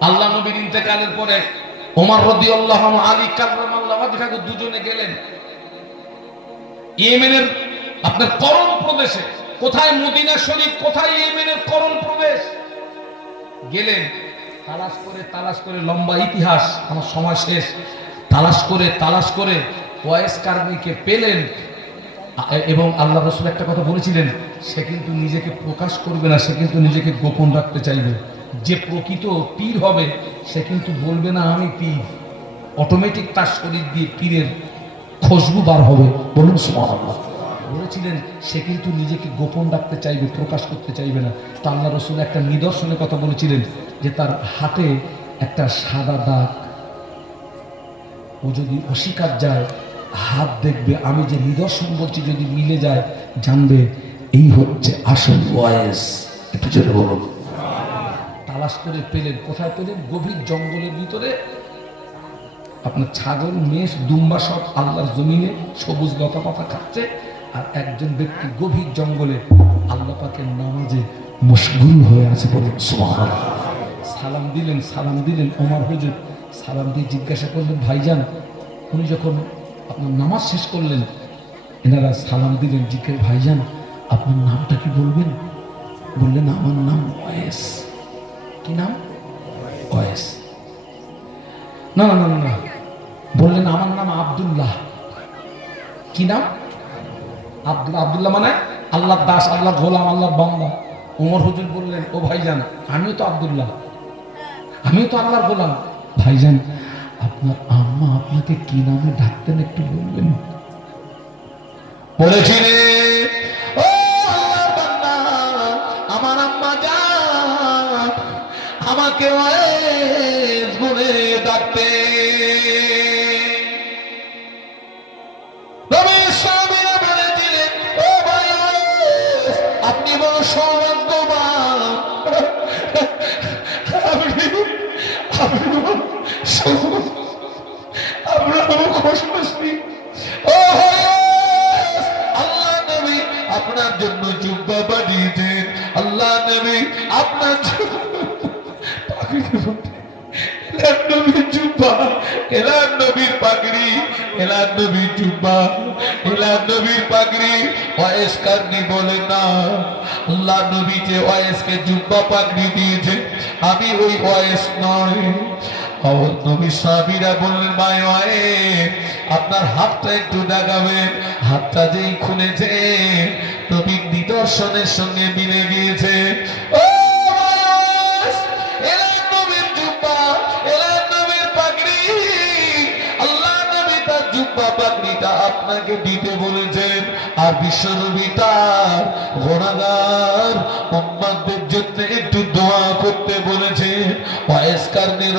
আল্লাহ নবীর ইন্তেকালের পরে ওমর রাদিয়াল্লাহু আনহু, আলী কাররামাল্লাহু ওয়াজহাহু দুজনে গেলেন ইয়েমেনের আপনার করণ প্রদেশে। কোথায় মদিনা শরীফ, কোথায় ইয়েমেনের করণ প্রদেশ? গেলেন তালাশ করে, লম্বা ইতিহাস, আমার সময় শেষ, তালাশ করে ওয়াইস কারনীকে পেলেন। এবং আল্লাহ রাসূল একটা কথা বলেছিলেন, সে কিন্তু নিজেকে প্রকাশ করবে না, সে কিন্তু নিজেকে গোপন রাখতে চাইবে। যে প্রকৃত পীর হবে সে কিন্তু বলবে না আমি পীর, অটোমেটিক তার শরীর দিয়ে পীরের খুশবু বার হবে। বলুন সুবহানাল্লাহ। বলেছিলেন সে কিন্তু নিজেকে গোপন রাখতে চাইবে, প্রকাশ করতে চাইবে না। তো আল্লাহ রাসূল একটা নিদর্শনের কথা বলেছিলেন, যে তার হাতে একটা সাদা দাগ, ও যদি অস্বীকার যায় হাত দেখবে, আমি যে নিদর্শন বলছি যদি মিলে যায় জানবে এই হচ্ছে আসল ওয়াইস। একটু জোরে বলুন। তালাশ করে পেলেন। কোথায় পেলেন? গভীর জঙ্গলের ভিতরে। আপনার ছাগল, মেষ, দুম্বা সব আল্লাহর জমিনে সবুজ লতা পাতা খাচ্ছে, আর একজন ব্যক্তি গভীর জঙ্গলে আল্লাহ পাকের নামাজে মশগুল হয়ে আছে। বলুন সুবহানাল্লাহ। সালাম দিলেন ওমর হুজুর। সালাম দিয়ে জিজ্ঞাসা করলেন, ভাইজান, উনি যখন আপনার নামাজ শেষ করলেন, এনারা সালাম দিলেন, জিজ্ঞাসা, ভাইজান আপনার নামটা কি বলবেন? বললেন আমার নাম ওয়াইস। কি নাম? ওয়াইস। না, বললেন আমার নাম আব্দুল্লাহ। কি নাম? আব্দুল্লাহ মানে আল্লাহর দাস, আল্লাহর গোলাম, আল্লাহর বান্দা। ওমর হুজুর বললেন, ও ভাইজান, আমিও তো আব্দুল্লাহ, আমিও তো আল্লাহর গোলাম। ভাইজান আপনার আম্মা আপনাকে কি নামে ডাকতেন একটু বলবেন? বলেছিলেন, ও আল্লাহর বান্দা, আমার আম্মা জান আমাকে ওয়াইস বলে ডাকতে। নবী সাহাবীরা বলেছিলেন, ও ভাই ওয়াইস, আপনি বড় সৌভাগ্যবান, আপনার খুশনসিব। ও ওয়াইস, আল্লাহ নবী আপনার জন্য জুব্বা বানিয়েছেন, আল্লাহ নবী আপনার জন্য নবীর জুব্বা, এলার নবীর পাগড়ি, এলার নবীর জুব্বা, এলার নবীর পাগড়ি। ওয়াইস কারনী বলে না, আল্লাহ নবী যে ওয়াইসকে জুব্বা পাগড়ি দিয়েছে, আমি ওই ওয়াইস নয়। নবী সাহাবীরা বললেন, ভাই ওয়াইস আপনার হাতটা একটু দেখাবেন। হাতটা যেই খুলেছে নবীর নিদর্শনের সঙ্গে মিলে গিয়েছে। ও ওয়াইস, এলার নবীর জুব্বা, এলার নবীর পাগড়ি, আল্লাহ নবী তার জুব্বা পাগড়িটা আপনাকে দিতে বলেছেন, আর বিশ্বনবী তার গুনাহগার উম্মতদের জন্য একটু দোয়া করতে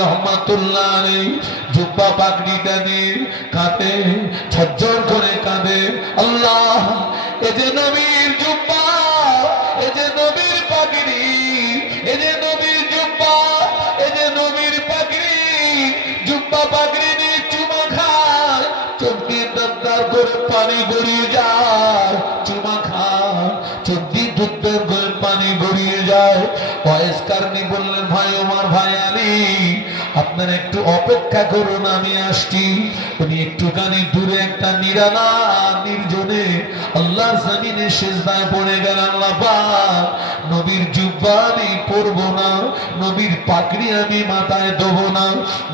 রহমাতুল্লাহ আলাইহি জুব্বা পাগড়িটা নিয়ে কাঁদে, ঝরঝর করে কাঁদে। আল্লাহ, এই যে নবীর জুব্বা, এই যে নবীর পাগড়ি, এই যে নবীর জুব্বা, এই যে নবীর পাগড়ি, জুব্বা পাগড়ি নিয়ে চুমা খায়, চোখ দিয়ে দরদর করে পানি গড়িয়ে যায়, চুমা খায়, চোখ দিয়ে দরদর করে পানি গড়িয়ে যায়। ওয়াইস কারনি বললেন, ভাই ওমর, ভাই আলী, আপনারা একটু অপেক্ষা করুন, আমি আসছি। উনি একটুখানি দূরে একটা নিরালা নির্জনে আল্লাহর জমিনে সিজদায় পড়ে গেলেন। আল্লাহ পাক, নবীর জুব্বা আমি পরবো না, নবীর পাগড়ি আমি মাথায় দেবো না,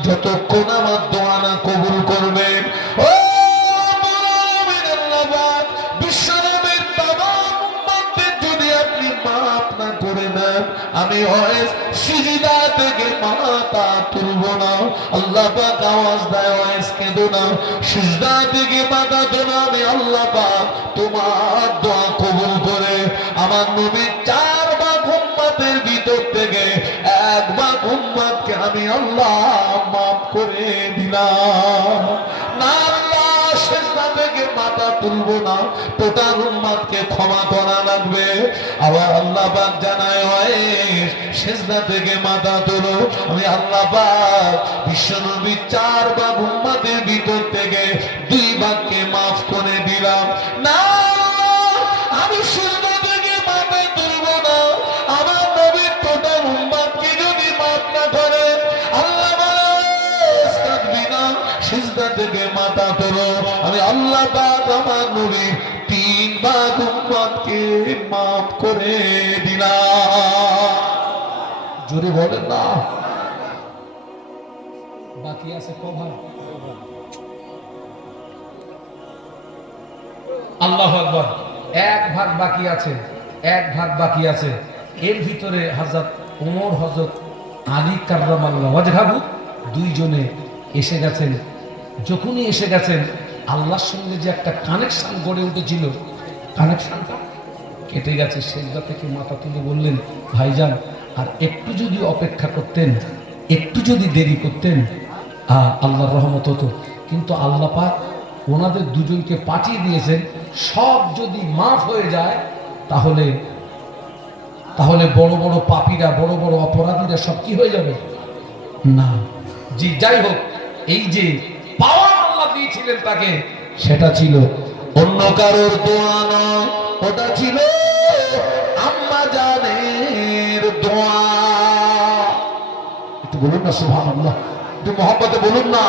যতক্ষণ আমার দোয়া না কবুল করবেন। ও বিশ্বনবীর তামাম উম্মতদের যদি আপনি মাফ না করে দেন, আমি ওয়াইস সিজদা থেকে মাথা তুলব না। আল্লাহ পাক আওয়াজ দেয়, ওয়াইস কেঁদো না, সিজদা থেকে মাথা তোলো, আমি আল্লাহ পাক তোমার দোয়া কবুল করে আমার নবীর 4 ভাগ উম্মতের ভিতর থেকে 1 ভাগ উম্মতকে আমি আল্লাহ মাফ করে দিলাম। না আল্লাহ, সিজদা থেকে মাথা তুলবো না, টোটাল উম্মতকে ক্ষমা করা লাগবে। আবার আল্লাহ পাক জানায়, ওয়াইস সিজদা থেকে মাথা তোলো, আমি আল্লাহ পাক বিশ্বনবীর 4 ভাগ উম্মতের ভিতর থেকে 2 ভাগকে মাফ করে দিলাম। না, আমি সিজদা থেকে মাথা তুলবো না, আমার নবীর টোটাল উম্মতকে যদি মাফ না করে, আল্লাহ বলে কাঁদবি না, সিজদা থেকে মাথা তোলো, আমি আল্লাহ পাক আমার নবীর 3 ভাগ উম্মতকে মাফ করে দিলাম। জোরে বলেন না। বাকি আছে কভার। আল্লাহু আকবার। 1 ভাগ বাকি আছে, 1 ভাগ বাকি আছে। এর ভিতরে হযরত ওমর, হযরত আলী কাররামাল্লাহু ওয়াজহাহু দুইজনে এসে গেছেন। যখনই এসে গেছেন, আল্লাহর সঙ্গে যে একটা কানেকশন গড়ে উঠেছিল, কানেকশনটা কেটে গেছে। সেজদা থেকে মাথা তুলে বললেন, ভাইজান, আর একটু যদি অপেক্ষা করতেন, একটু যদি দেরি করতেন, আল্লাহর রহমত হতো। কিন্তু আল্লাহ পাক ওনাদের দুজনকে পাঠিয়ে দিয়েছেন। সব যদি মাফ হয়ে যায়, তাহলে তাহলে বড় বড় পাপীরা, বড় বড় অপরাধীরা সব কি হয়ে যাবে না। জি, যাই হোক, এই যে পাওয়ার আল্লাহ দিয়েছিলেন তাকে, সেটা ছিল অন্য কারোর দোয়া নয়, ওটা ছিল আম্মা জানের দোয়া। একটু বলুন না সুবহানাল্লাহ, একটু মহব্বতে বলুন না।